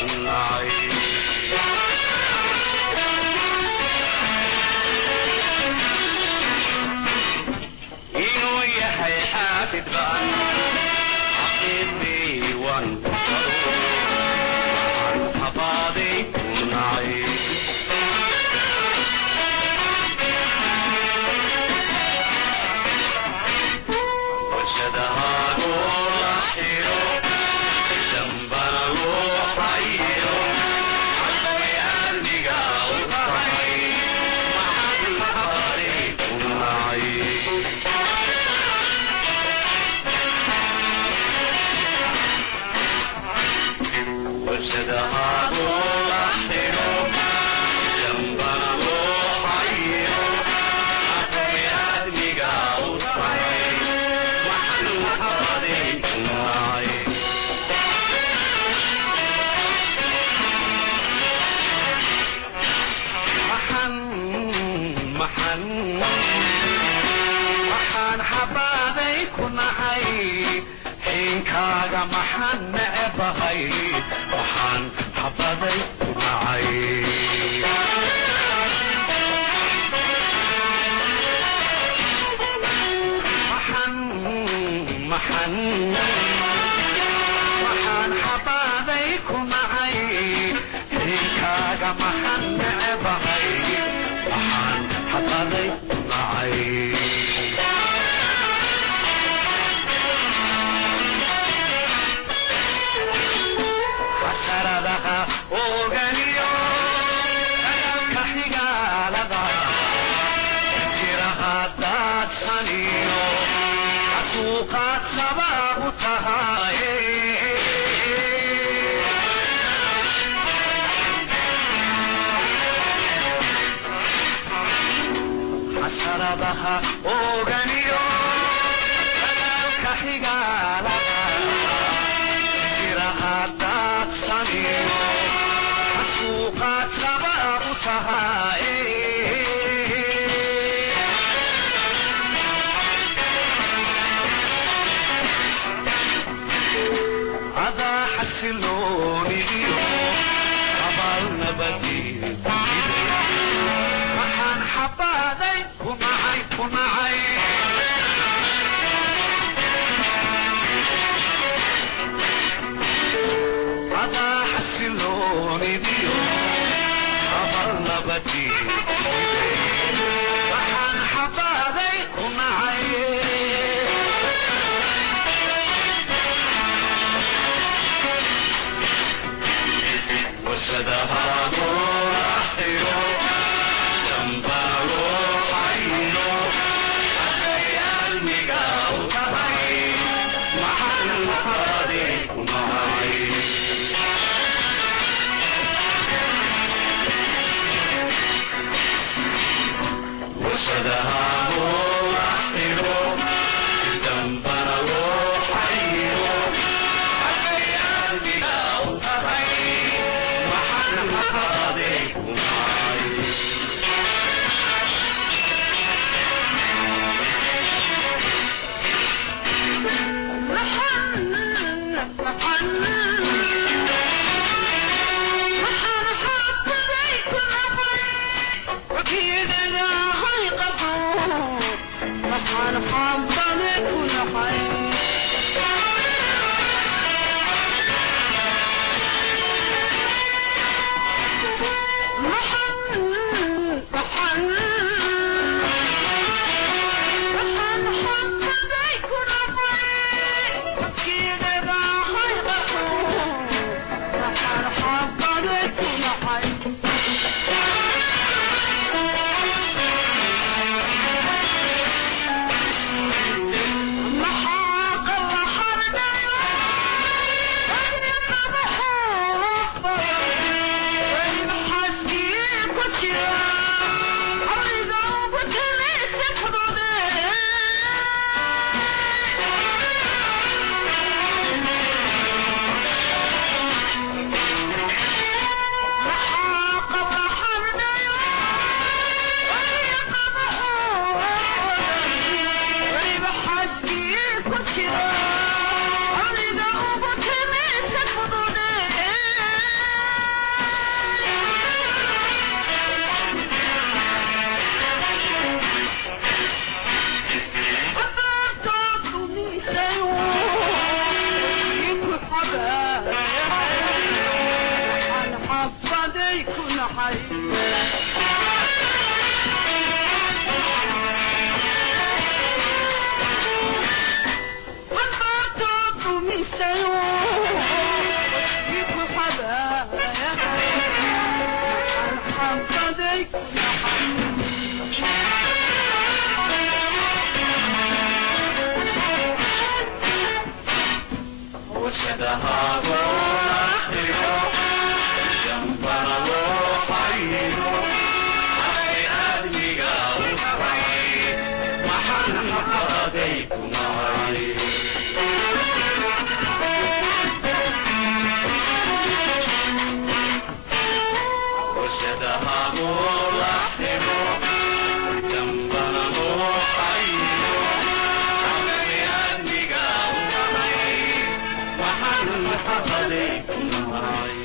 محل كن حي حبات من سيوف يكون حبايا حبات كن حي وشدها روحي جنبنا روحي أخي أدمي قوحي محن حقاديكم معي وشدها روحي جنبنا روحي أخي أدمي قوحي محن حقاديكم معي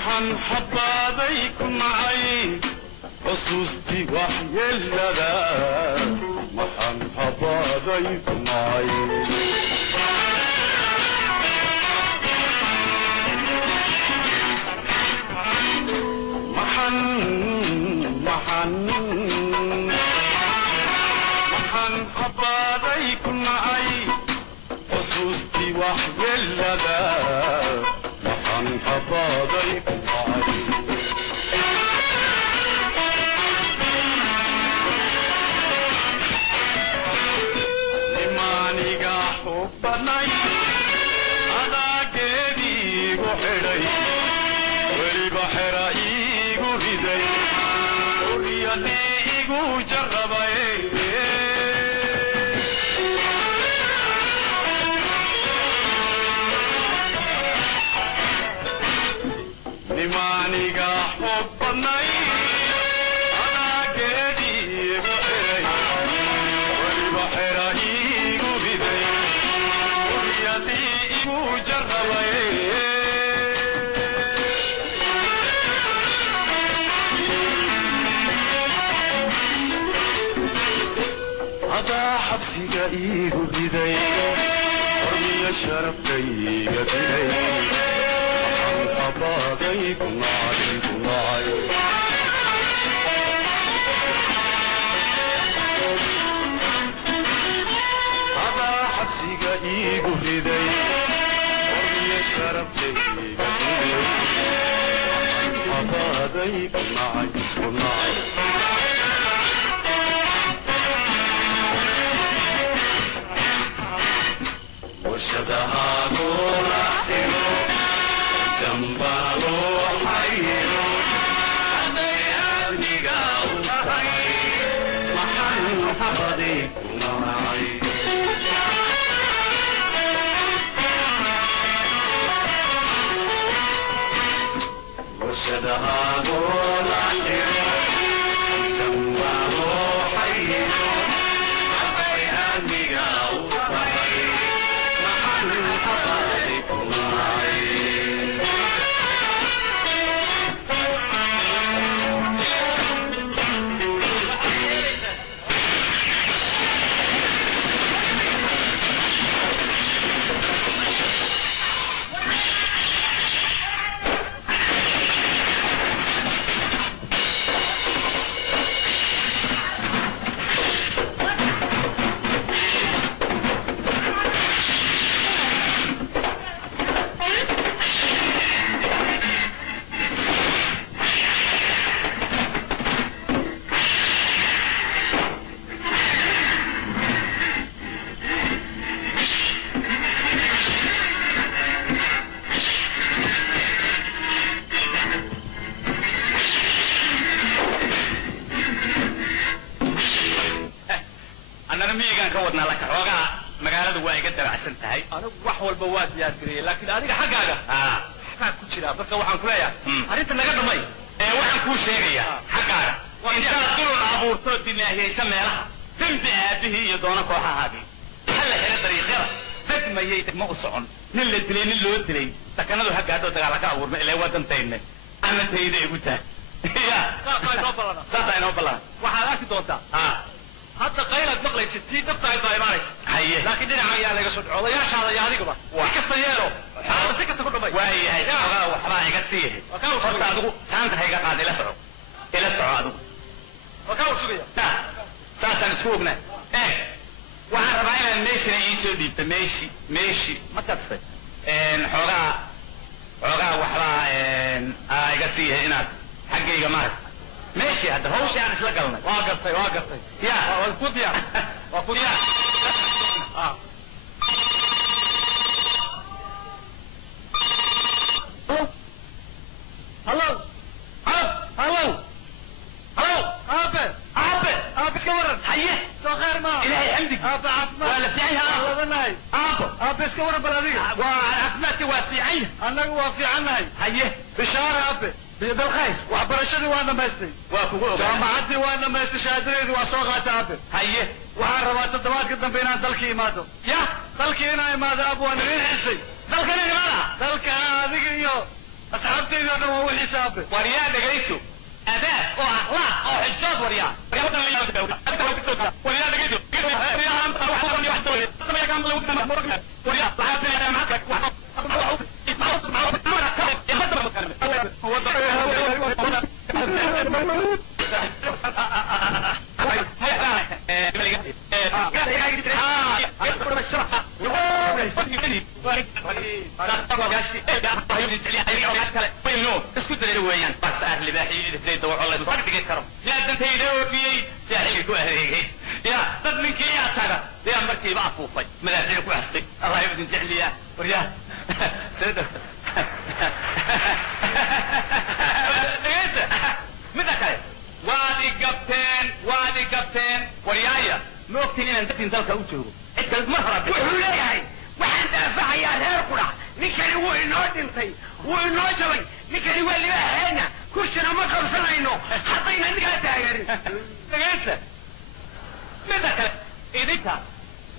محن حبابيكم معي خصوصتي وحي اللذا محن حبابيكم معي محن حبابيكم معي خصوصتي وحي اللذا محن حبابيكم معي لماني حبني هذا كيدي وحري ولي بحر ايغو هدي وريالي ايغو جربي لماني حبني انا كيدي بحري ولي بحر ايغو هدي وريالي ايغو جربي هذا حبسي ايغو هدي ورمي شرفي قدري حبابيكم عليكم معي هذا حبسي ايغو هدي ورمي شرفي قدري حبابيكم معي وشدها روحي جنبها روحي أبي أبني قوحي محن حفظيكم معي وشدها روحي جنبها روحي أبي أبني قوحي محن حفظيكم معي ودنا لك روغا magaaladu waa iga daracsan tahay anigu wax walba waa diyaar gariyay laakiin adiga xaqaaga xaqaa ku jira marka waxaan ku leeyahay arinta naga dhamay ee waxaan ku sheegayaa xaqaaga inta dulun abuurto dimaahiyaysa meelaha dambi aabihii iyo doona kooxahaadii hal hela dariiqada fadmayay ma u socon nin la dilay nin loo dilay takanadu hagaado dagaal ka abuurma ilaa wadantayna ana tayda igu tahay ya saasa inoo balana waxaa tii dabtahay baa imaanaysa haye laakiin dhinaca ayaa laga soo dhaco odayaashaada iyo adigaba si kasta yeelo xaalada si kasta ku dhamay waayahay ogaa waxbaa iga siiyahay horta adigu taanta ha iga qaad ila soco adigu wakaa u sugaya saasaan isku ognaa waxaan rabaa inaad meeshina ii soo dhiibto meeshi ma kasta xoogaa waxbaa iga siiyahay inaad xaggayga maarag meeshi hadda hawshii aan isla galnay waa gartay ya waa ku diyaar hallo aabe iska waran haye soo khayr maa ilaahay xamdig aabe caafimaad waa la fiican yahay ladanahay aabe iska waran bal adiga waa caafimaadka waa fiican yahay annagu waa fiicannahay haye bishaara aabe bilkhayr waxbarashadii waa dhamaystay waa kugu ogaa jaamacaddii waa dhamaystay shahaadadeedii waa soo qaata aabe haye waxaan rabaa toddobaadka dambe inaan dalkii imaado ya dalkii inaan imaado aabe waan idiin xisay dalkana imaada dalka adiga iyo asxaabteydii oo dhan waa wixiisa aabe waryaa dhegayso adaab oo akhlaaq oo xishood waryaa isku dayr weeyaan bas ahli baaxiyada sayda waxa la soo dhigay karo ya dantayda oofiyay saaxiib ku adeegay ya dad ninkii yaa taga ya markiiba afuufay madaxii ku xastay allah ibn jahliya wariya midda kale waad igabteen waryaaya ma ogtiin inaan dadin dalka u joogo cidkal mar hore wuxuu leeyahay waxaan daafacayaa reer qudhac ninkani wuu inoo dhintay wuu inoo jabay ninkani waa libaaxeena kursina ma qabsanayno haddayna ninkaa taageerin dhegaysta midda kale idinka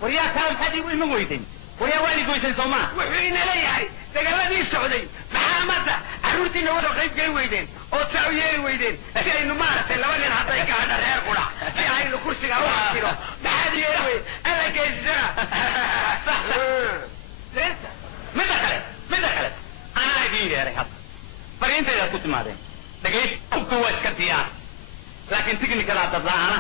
waryaa kaa maxaad igu iman weydayn waryaa waad igoysay soo maa wuxuu ina leeyahay dagaaladii socday maxaamadda carruurtiina wada qayb geli weydeen oo saa u yeeli weydeen si aynu maaragtay laba nin hadday ka hadha reer qudhac si aynu kursiga u hantino maxaad yeeli weyd alla geysisana midda kale anaa idiin yeeray hadda fariintaydaad ku timaadeen dhegayst ubka waa iska diyaar laakiin tiknikadaa dadla'aana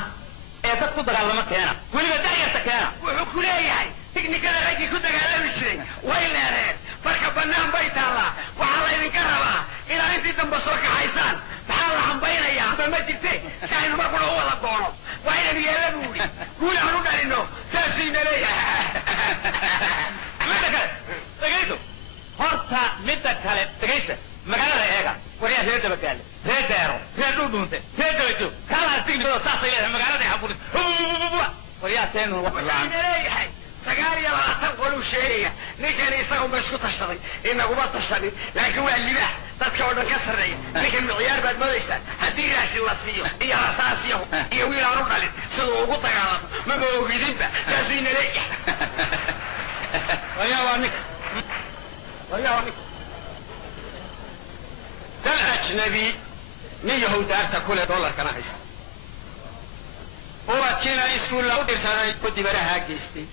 ee dad ku dagaalama keena weliba daayarta keena wuxuu ku leeyahay tiknikada raggii ku dagaalami jiray way leereen marka bannaan bay taallaa waxaa laydinka rabaa inaad intii dambe soo kaxaysaan maxaa la hambaynayaa hamba ma jirte si aynu markuna u wada goono waa inaynu yeella buu idhi guul aan u dhalino saasuu ina leeyahay midda kale dhegayso horta midda kale dhegaysta magaalada eega waryaa reer dabagaale reer deero reer dhudhuunte reer dabajoog kaalaa tignikada saasay leedahay magaalada xaburis waryaa teenu ina leeyahay 29 qoluu sheegaya ninkani isagunba isku tashaday inaguma tashanin laakiin waa libaax dadka oo dhan ka sarreeya ninkan miciyaar baad modaysaan haddii raashin la siiyo iyo rasaas iyo wiil aan u dhalin siduu ugu dagaalamo maba ogidinba saasuu ina leeyahay waryaa waa ninka dal ajnabi nin yahuudaagta kule dollarkana haysta ubadkiina iskuulla u dhirsaday ku dibarahaa geystay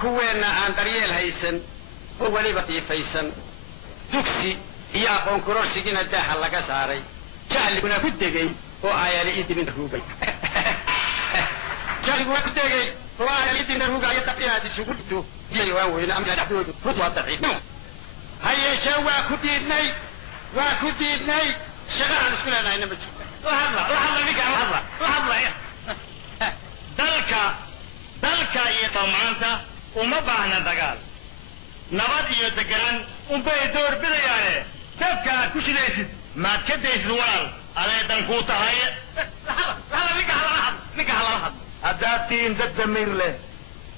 kuweenna aan daryeel haysan oo weliba qiifaysan dugsi iyo aqoon kororsigiina daaha laga saaray jahliguna ku degay oo aayali ii dibinta ruugay jahliguna ku degay oo aayali ii dibinta ruugaya dab inaad isugu dhigto diyay waan weyne amla dhexdoodu rud waa daciifnimo ha yeeshee waa ku diidnay shaqahaan isku leenahayna ma jirto la hadla ninkaan la hadla dalka iyo dhammaanta uma baahna dagaal nabad iyo deganaan unbay door bidayaane dabka aad ku shidaysid maad ka daysid walaal aday dan kuu tahay ninka halala hadlo haddaad tihiin dad damiir leh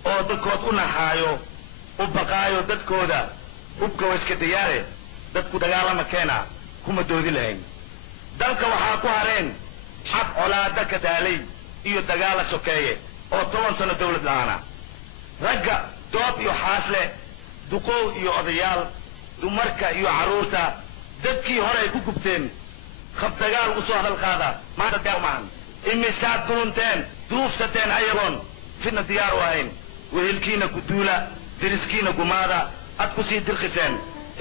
oo dadkood u naxaayo u baqaayo dadkooda hubka waa iska dayaare dadku dagaalama keena kuma doodi lahayn dalka waxaa ku hareen xab colaada ka daalay iyo dagaala sokeeye oo 10 sano dawlad la'aana ragga doob iyo xaasle duqow iyo odayaal dumarka iyo carruurta dadkii hore ay ku gubteen khab dagaal u soo hadal qaada maanta dagaal maahan imisaad durunteen duufsateen ayagoon fidna diyaar u ahayn wehelkiina ku duula diriskiina gumaada ad ku sii dirqiseen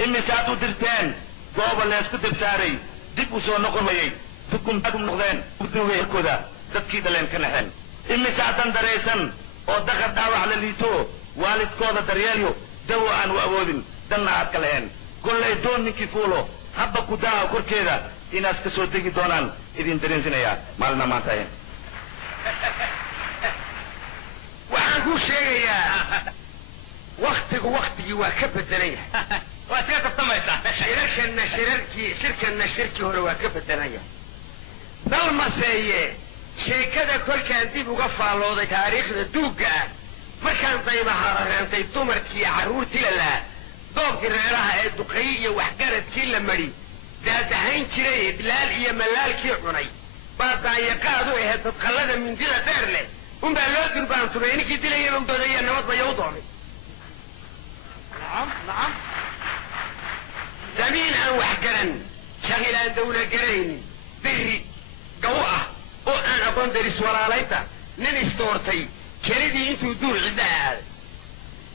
imise ad u dirteen gooba leesku dibsaaray dib u soo noqon wayay dukumagum noqdeen uduugeerkooda dadkii dhaleen ka naxeen imise haddan daraysan oo dakar dhaawac la liito waalidkooda daryeelyo dawo aan u awoodin danna aad ka laheen gollay doon ninkii fuulo habba ku daaha korkeeda inaas ka soo degi doonaan idin dareensinaya maalina maanta ahayn waxaan kuu sheegayaa waktigii waa ka bedelan yahay waad iska tartamaysaa shirkanna shirkii hore waa ka bedelan yahay dalmaseeye sheekada kolkaan dib uga faallooday taariikhda duugga ah markaan daymaha reentay dumarkii carruurtii lalaa doobkii reeraha ee duqayi iyo waxgaradkii la madhi daadahayn jiray idlaal iyo malaalkii cunay baa daanyaqaadu ahayd dadqallada mindida dheer leh unbaa loo durbaantumay ninkii dilayaba u doodaya nabadbaya u doonay damiin aan wax garan jahil aan dawla garaynin biri gaw ah oo aan aqoon daris walaalaynta nin isdoortay kelidii intuu duur cidda aaday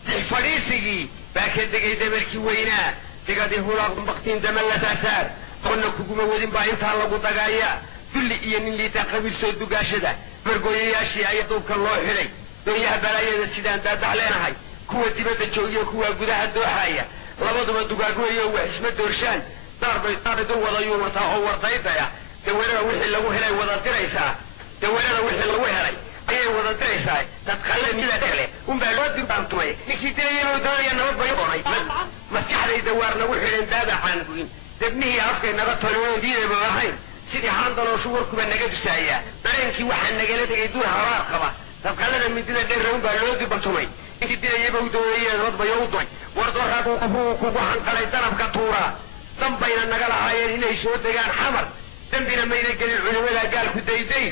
dix fadhiisigii baa ka degay dabarkii weynaa digadii hulaaqbaktiin daman la saasaar doonna kuguma wadin baa intaa lagu dagaaya dulli iyo nin liitaa qabiil soo dugaashada margooyayaashii ayaa duubka loo xidhay doonyaha balaayada sidaan daadax leenahay kuwa dibadda joogiyo kuwa gudaha dooxaaya labaduba dugaagweeyo wax isma doorshaan daarbay wada yuumartaa oo wardaydaya daweerada wixii lagu helay wada diraysaa daweerada wixii lagu helay ayay wada diraysaa dadqalle mida dheer leh unbaa loo durbaantumay ninkii dilayabuu doonaya nabad bayo doonay maskaxday dawaar nagu xidhan daadacaan guyin debnihii afkay naga tolooon diidaba ahayn sidii haandalooshu warkuba naga dusaayaa dareenkii waxaa nagala tegay duur habaar qaba dadqallada midida dheerre unbaa loo durbaantumay ninkii dilayabuu doonaya nabad bayo u doonay wardoraad kugu hanqalay danabka tuuraa danbayna naga lahaayeen inay soo degaan xamar dembina mayna gelin culimada gaalku dayday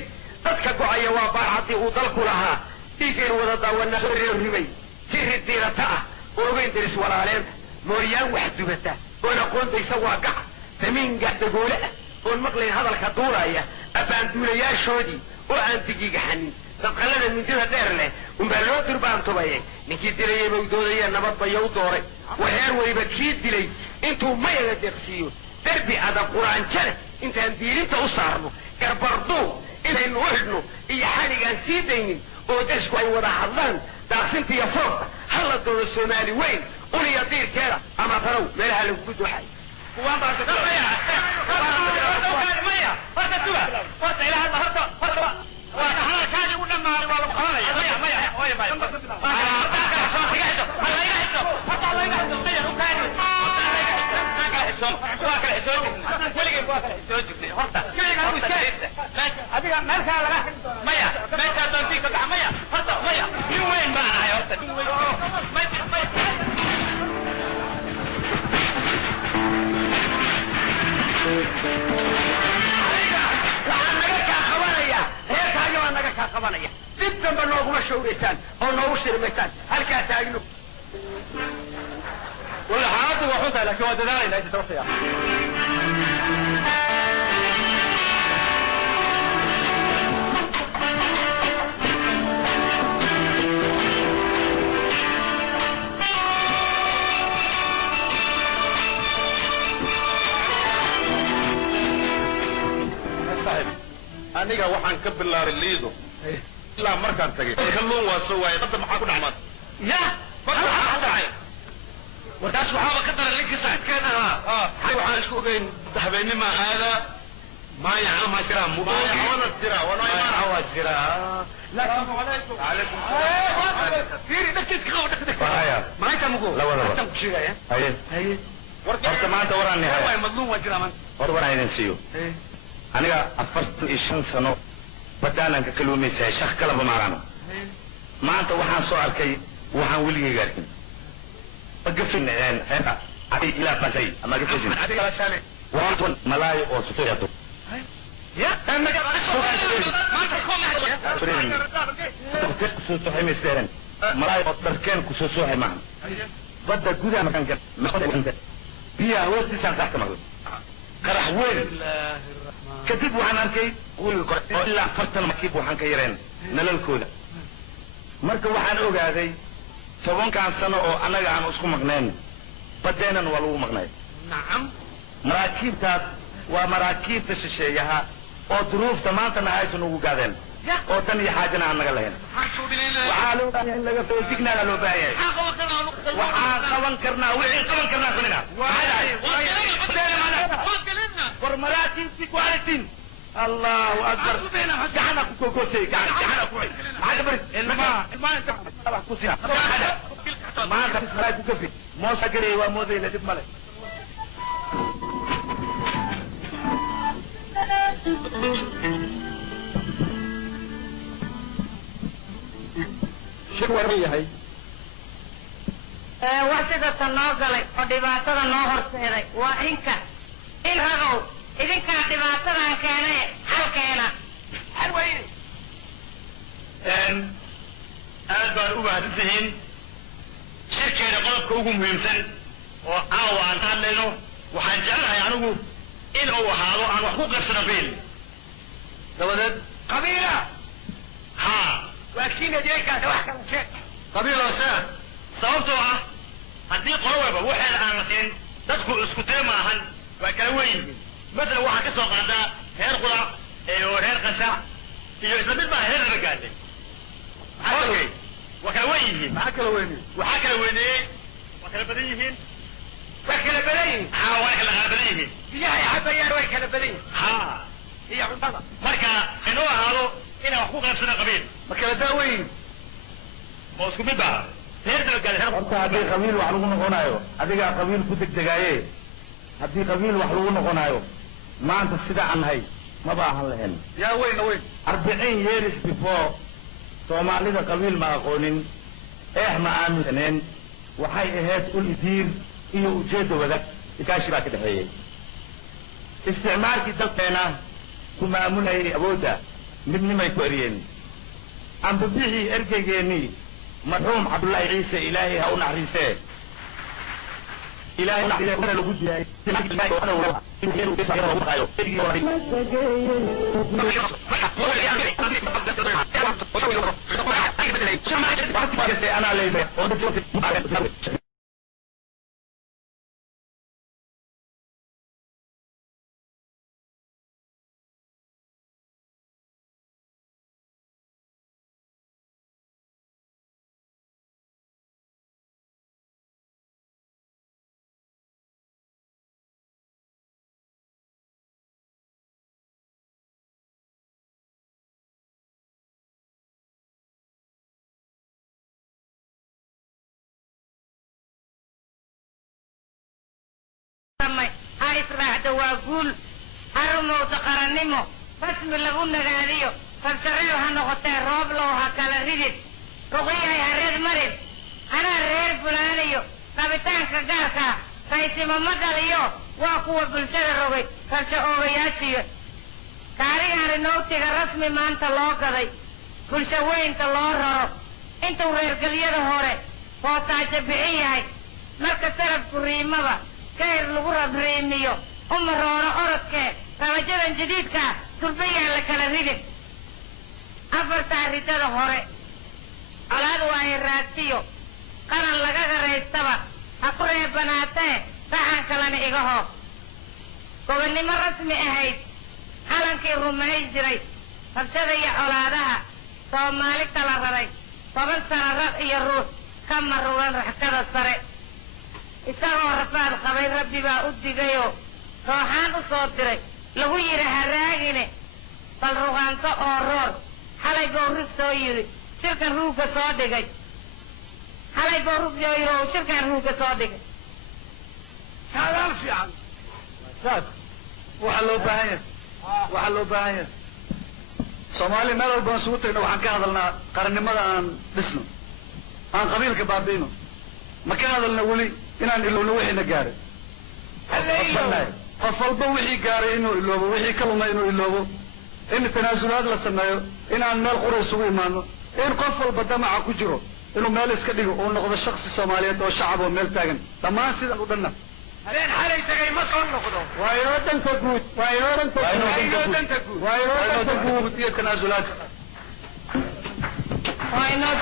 dadka go'aya waa baar haddii uu dalku lahaa dhiiggeen wada daawana soo reerrimay jiri diirata ah oogeyn daris walaaleenta mooryaan wax dubata oon aqoontaysa waa gaca damiin gaadagoole ah oon maqlayn hadalka duulaya abbaanduulayaashoodii oo aan digigaxanin dadqallada mindida dheer leh unbaa loo durbaantumayay ninkii dilayaba u doodaya nabadbaya u dooray waxeer weliba kii dilay intuu mayaga deeqsiiyo derbi adag quraanjo leh intaan diilinta u saarno garbarduu inaynu u xidhno iyo xadhigaan sii daynin oo dasku ay wada hadlaan daaqsinta iyo foogta ha la doono soomaali weyn uniya diirkeeda ama talow meelaha lagugu dooxay dib damba nooguma shawraysaan oo noogu shirmaysaan halkaa taagno wala xaaladdu waa xuntahay laakiin waa dadaalayna inta waqtiga aniga waxaan ka bilaabay liido ilaa markaan tagay kalluun waa soo waayay badda maxaa ku dhacmaan ya badda maxaa ku dhacay warkaas waxaaba ka daran ninkii saaxiibkeen ahaa waxaan isku ogeyn habeenima aada maayaca ma jiraa maayaca wana jira maayaca waa jira fiiri dadkiiska qabo haya maanta mugo labadaba tan ku sheegaya haye horta maanta waraan waa yahay madluum waa jiraa man hor waraan idin siiyo aniga 45 sano badaanan ka kaluumaysahay shaq kalaba maarano maanta waxaan soo arkay waxaan weligayga arkin magafin heeta adi ilaa basay ama gafin adiga la shaane waxaan malaayo oo suuqato ya annaga maanta soo soxay meesdeeran malaayo oo dharkeen ku soo soxay maahan badda gudaha makan ka maqan biyaha hoostiisaan sax ka maqlo qarax weyn kadib waxaan arkay wiilka kore oo ilaa 40 makiib waxaan ka yareen nalalkooda marka waxaan ogaaday 10 sano oo annaga aan isku maqnayn badeenan waa lagu maqnay nacam maraakiibtaas waa maraakiibta shisheeyaha oo duruufta maanta nahaysan ugu gaadeen oo tan iyo xaajana aan naga lahayn waxaa loo baahan in laga feejignaana loo baahan yahay waxaan qaban karnaa wixii qaban karnaa sanina war maraakiibtii ku aragtiin allahu akbar gacana ku kookosay gacana ku maanta maraa ku kafi moosa galay waa moodayla dib male shir waran yahay wax sidata noo galay oo dhibaatada noo horseeday waa idinka in ragow idinkaa dhibaatadan keenay halkeena hal weyne aad baan u mahadsantihiin shirkeena qodobka ugu muhiimsan oo caawa aan ka hadlayno waxaan jeclahay anigu in uu ahaado aan wax ku qaybsano biil dabadeed qabiila haa waa kiina deegaanka wax kala sheeg qabiilose sababtoo ah haddii qolo walba waxeeda aan la siin dadku isku tee maahan waa kala weyn yihiin مثلا واحد كسر قاعدة هير قرع وهير قسع يجلس مثل ما هير رجاله اوكي وكلوينهم وحكلوينه وكلبديهم وكلبديهم وكلبديهم يا حبايا وكلبديهم ها هي عمرها مركا انو هذا هنا حقوق نفسنا قبيل وكلبداوين موسكو بيبا هير رجاله horta haddii qabiil wax lagu noqonayo adigaa qabiil ku degdegaaye haddii qabiil wax lagu noqonayo maanta sida aan nahay ma baahan lahayn yaa weyn 40 years before Soomaalida qabiil ma aqoonin ma aaminsaneen waxay ahayd ul diir iyo ujeedo wadaag ikaashi baa ka dhaxeeyay isticmaalkii dalkeena ku maamulayay awoodda midnimay ku eriyeen amba bixii ergeygeennii marxuum cabdullaahi ciise ilaahay ha u naxariistee إلهي نحن يكون لوجود إلهي أنا وراء إن غيره بيسمع يوم مقايو أنا ليه هاي فرح دواقول هرمو تقرنمو فاسم لغونا غاديو فبسريو هنغطي روبلو هكالا ريدت رغيهي هريد مرد أنا رير فلانيو كابتان كقاركا فايتي ممداليو واقوة بلشد رغي فبسا اوغياسيو كاري هرنوتي رسمي ما انت لوكدي بلشا وين تلورو انتو رير قليادة هوري فوتاجة بعيهي مركز سرب كريمة كير لغورة بريميو رونا أردك فوجدا جديدك تربية لك لريدك أفرتا ريتادا هوري أولاد واي راتيو قرن لغا غريستبا أقري بناتي تحان كلان إيغهو قواني من رسمي أهيد حالانكي رمي جري فبسدا يا أولادها تو مالك تلغري طبن سنة رأي الروح كم مروان رحكذا السري isagoo rafaad qabay rabbi baa u digayo rooxaan u soo diray lagu yidhi ha raagine bal ruqaanto oo roor xalay buu rug soo yidhi shirkan ruugga soo dhigay xalay buu rug soo yidhi oo shirkan ruugga soo dhigay kalaam fiican waxaa loo baahan yahay Soomaali meel walba isugu tagno waxaan ka hadalnaa qarannimada aan dhisno aan qabiilka baabiino ma ka hadalna weli inaan ilowno wixii gaaray qof walba wixii gaaray inuu iloobo wixii ka lumay inuu iloobo in tanaasulaad la sameeyo inaan meel qura isugu imaano in qof walba damaca ku jiro inuu meel iska dhigo oo noqdo shakhsi Soomaaliyeed oo shacab oo meel taagan dhammaan sidan u dhanna habeen xalay tagay ma soo noqdo waa inoo danta guud iyo tanaasulaad Con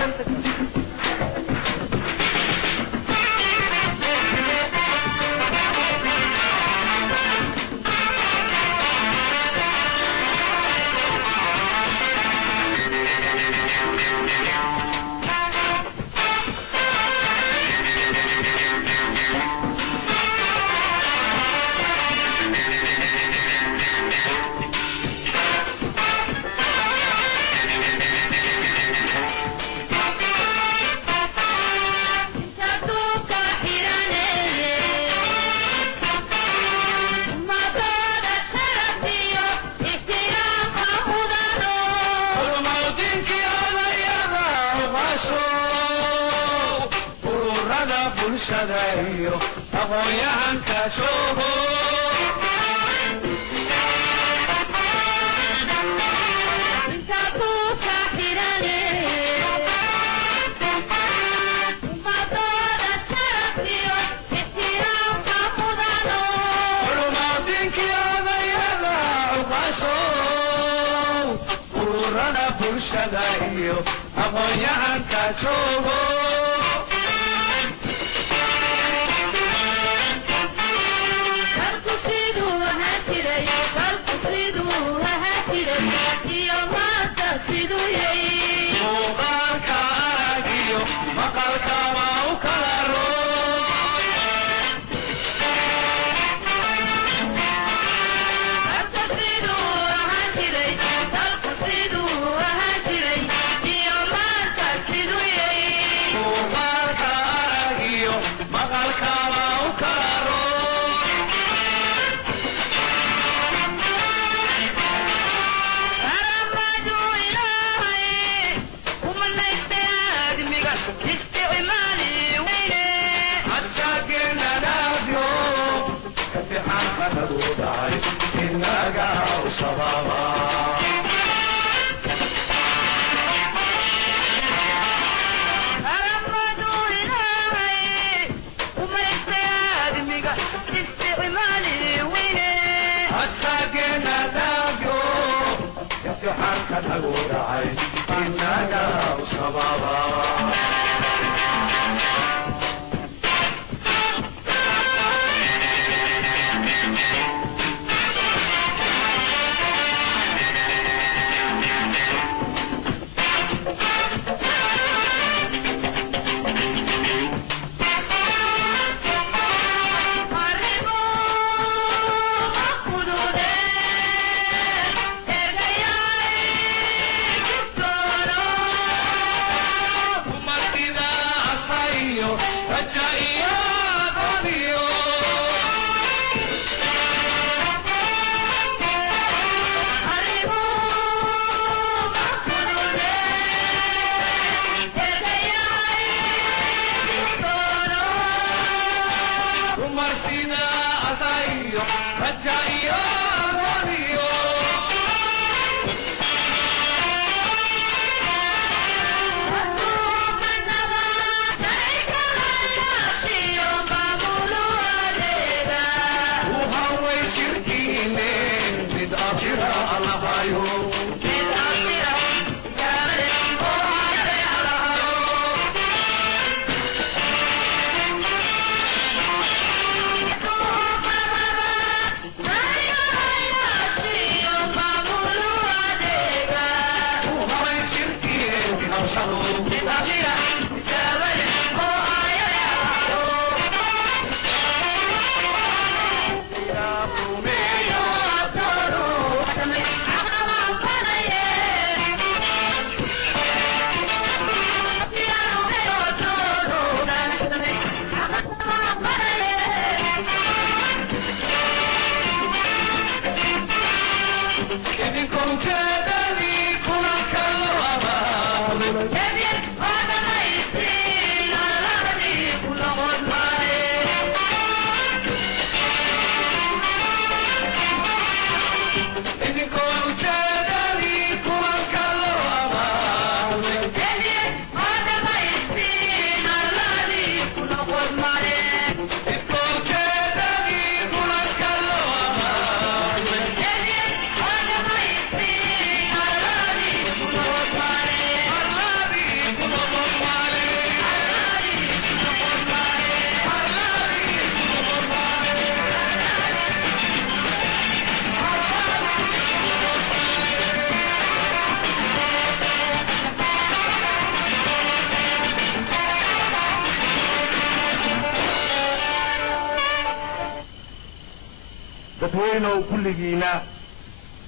dadweynow kulligiina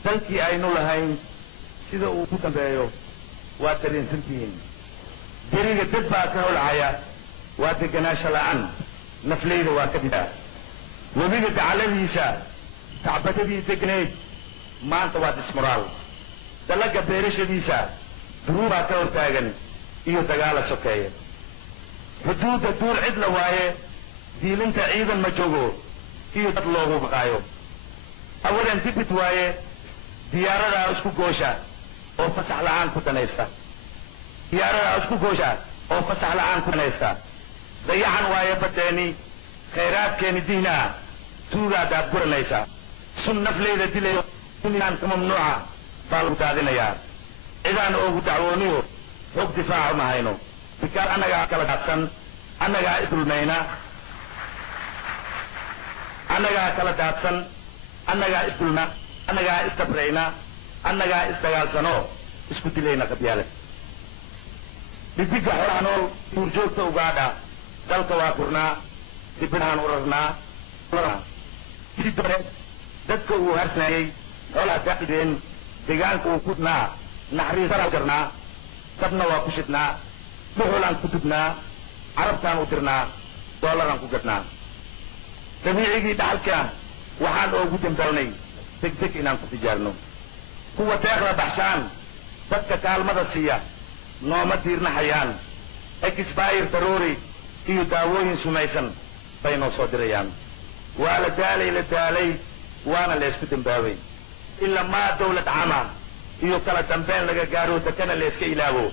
dalkii aynu lahayn sida uu ku dambeeyo waa dareensantihiin beriga dad baa ka holcaya waa deganaansho la'aan naflayda waa ka didaa webiga dacaladiisa tacbadadii degnayd maanta waa dismoraal dalaga beerashadiisa duruubaa ka hortaagan iyo dagaala sokeeye xuduudda duur cid la waaye diilinta ciidan ma joogo iyo dad loogu baqaayo awalan dibid waaye diyaaradaa isku goosha oo fasax la'aan ku danaysta diyaaradaa isku goosha oo fasax la'aan ku danaysta dayacan waaye baddeeni khayraadkeeni diinaa tuugaadaad guranaysa sun naflayda dilayo duniyaan ka mamnuuca baa lagu daadinayaa cidaan oogu dacwooniyo xog difaaca ma hayno bikaar annagaa kala daadsan annagaa isdulmayna annagaa kala daadsan annagaa isdulna annagaa isdabrayna annagaa isdagaalsano isku dilayna qabyaalad dhidigga xoolaha nool duurjoogta ugaadha dalka waa kurnaa dibinahaan urarnaa si dore dadka uu harsanaayey xoolaha daaqideen deegaanka uu kudnaa naxariisana jarnaa dabna waa ku shidnaa dhuxulaan ku dubnaa carabtaan u dirnaa doolaraan ku gadhnaa dabiicigii dhaxalka waxaan oogu dambawnay degdeg inaan ku tijaarno kuwa deeqda baxshaan dadka kaalmada siiya nooma diirnaxayaan exbayr daroori iyo daawooyin sumaysan bay noo soo dirayaan waa la daalay waana la isku dambaabay ilaa maa dawlad cama iyo kala dambeyn laga gaaro dakana la iska ilaabo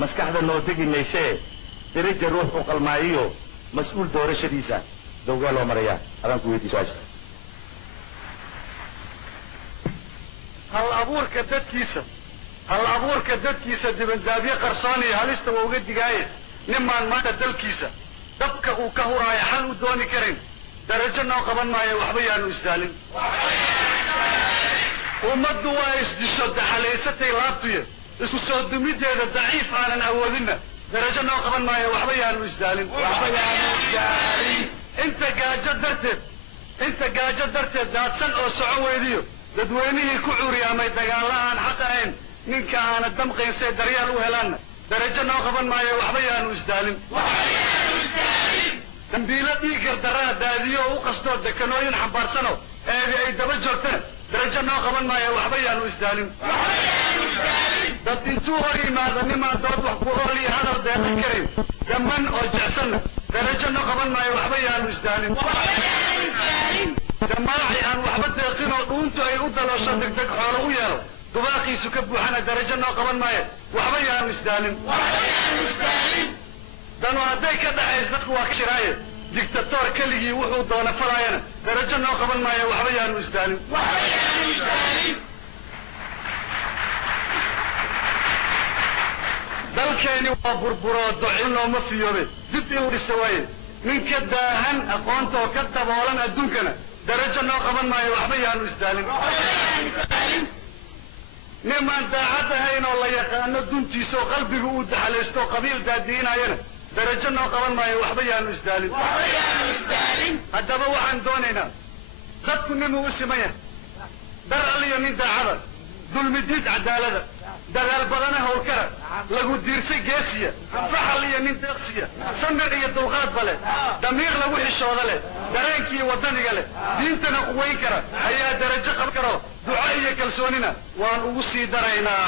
maskaxda noo degi maysee daraja ruux u qalmaayiyo mas-uul doorashadiisa dawgaa loo marayaa adaan ku weydiiso hal abuurka dadkiisa dibandaabyo qarsoon iyo halista waa uga digaaye nimaan maanta dalkiisa dabka uu ka huraayo xal u dooni karin darajo noo qaban maayo waxba yaanu isdaalin ummaddu waa isdisho daxalaysatay laabtuye isku soo dumideeda daciif aanan awoodinna darajo noo qaban maayo waxba yaanu isdaalin inta gaajo darteed daadsan oo soco weydiyo dadweynihii ku cuuriyaamay dagaalla aan xaq ahayn ninka aana damqaynsay daryaal u helaanna darajo noo qaban maayo waxba yaanu isdaalin dambiilo dhiigar daraa daadiyo u qastoo dekanooyin xambaarsano eedi ay daba joogtana darajo noo qaban maayo waxba yaanu isdaalin dad intuu hor yimaado nimaan dood wax ku ooliyo hadal deeqan karayn damman oo jecsanna darajo noo qaban maayo waxba yaanu isdaalin damaaci aan waxba deeqin oo dhuuntu ay u daloosho degdeg xoolo u yeelo dubaaqiisu ka buuxana darajo noo qaban maayo waxba yaanu isdaalin danu hadday ka dhaxays dadku waa ka shiraaye dictator keligii wuxuu doona falaayana darajo noo qaban maayo waxba yaanu isdaalin dalkeeni waa burburoo docin looma fiyoobe dib inuu dhisa waaye ninka daahan aqoonta oo ka daboolan adduunkana darajo noo qaban maayo waxba yaanu isdaalin nimaan daacad ahayn oo la yaqaano duntiisa oo qalbiga uu daxalaysto qabiil daadiinayana darajo noo qaban maayo waxba yaanu isdaalin haddaba waxaan doonaynaa dadku ninuu u siman yahay dar aliyo nin daacada dulmidiid cadaalada dagaal badana howlkara lagu diirsay geesiya faxal iyo nin deeqsiya samir iyo dulqaadba leh damiir lagu xishooda leh dareenkiiyo waddaniga leh diintana quwayn kara ayaa darajo qaban karo duco iyo kalsoonina waan ugu sii daraynaa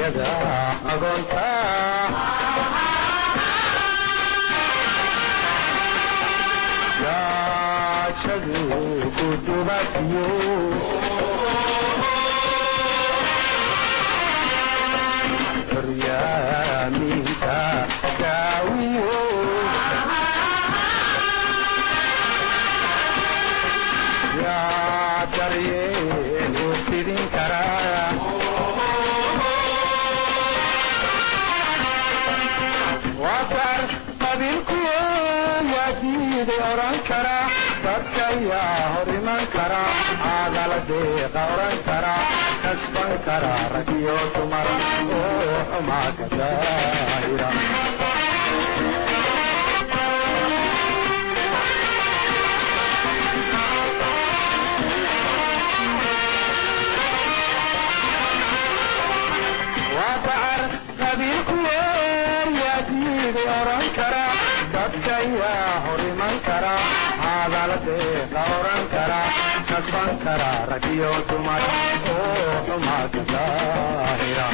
dugsiyada agoonta gaajadu ku dubatiyo curyaaminta daawiyo yaa daryeel u fidin karaa waadar qabiilkuyo yaa diiday odhan kara dadka yaa hor iman kara caadala deeqa odhan kara kasban kara rag iyo dumar oo xumaa ka daahira waadacar qabiilkuyo yaa diiday odhan kara dadka yaa hor iman kara caadala deeqa odhan kara kasban kara rag iyo dumar oo xumaa ka daahira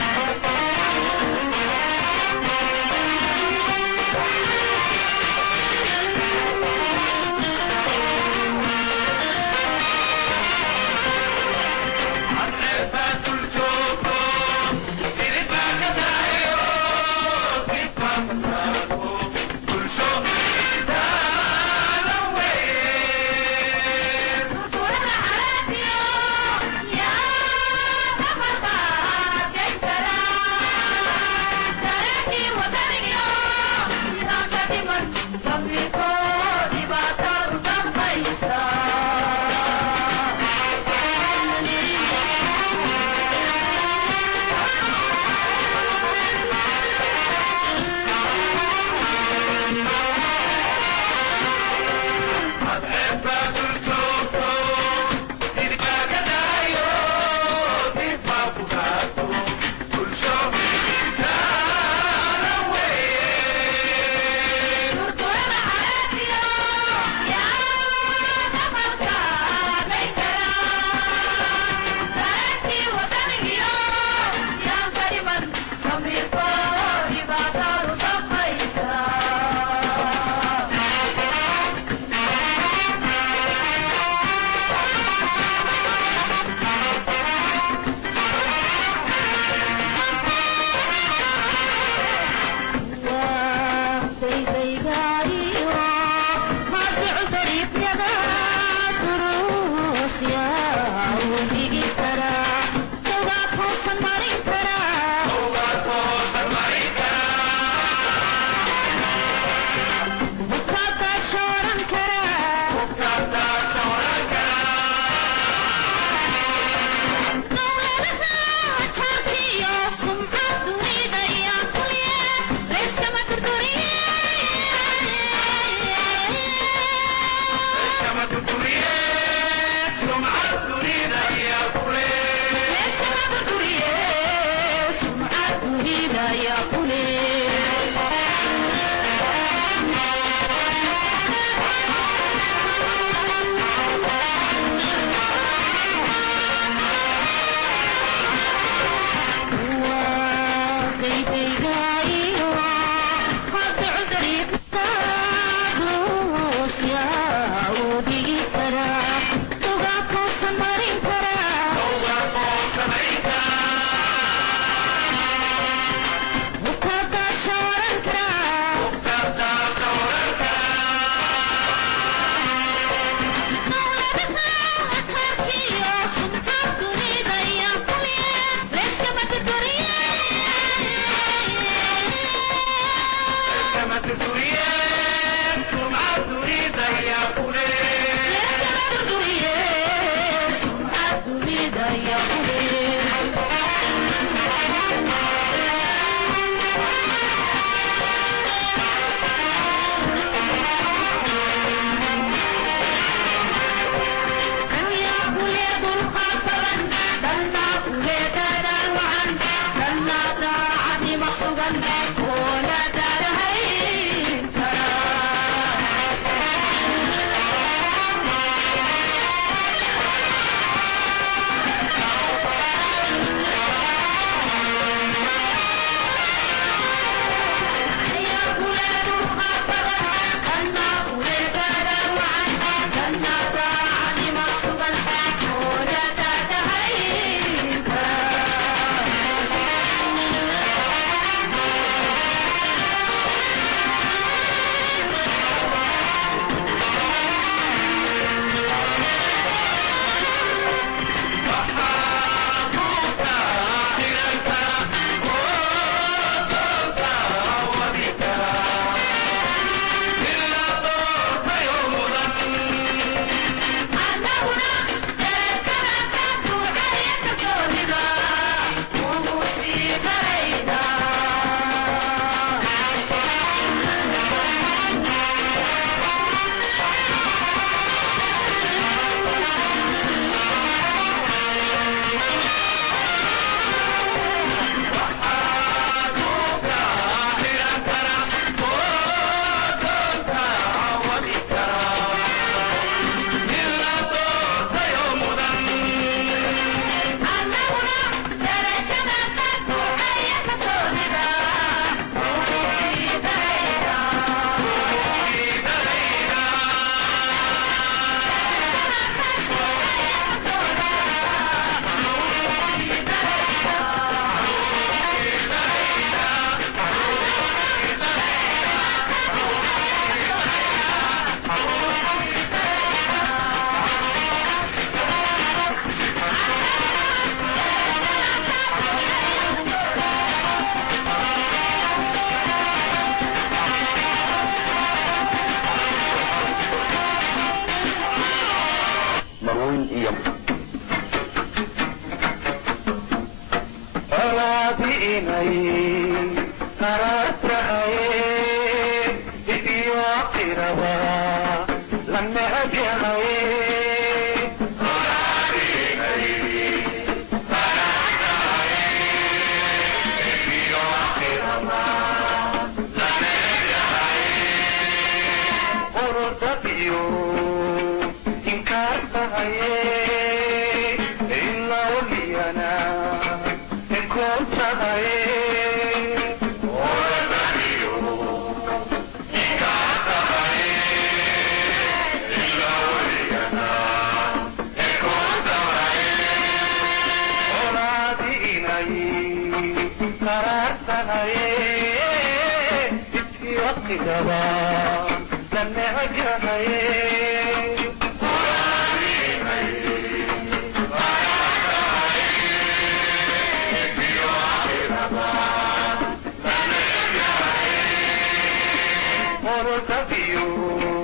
Por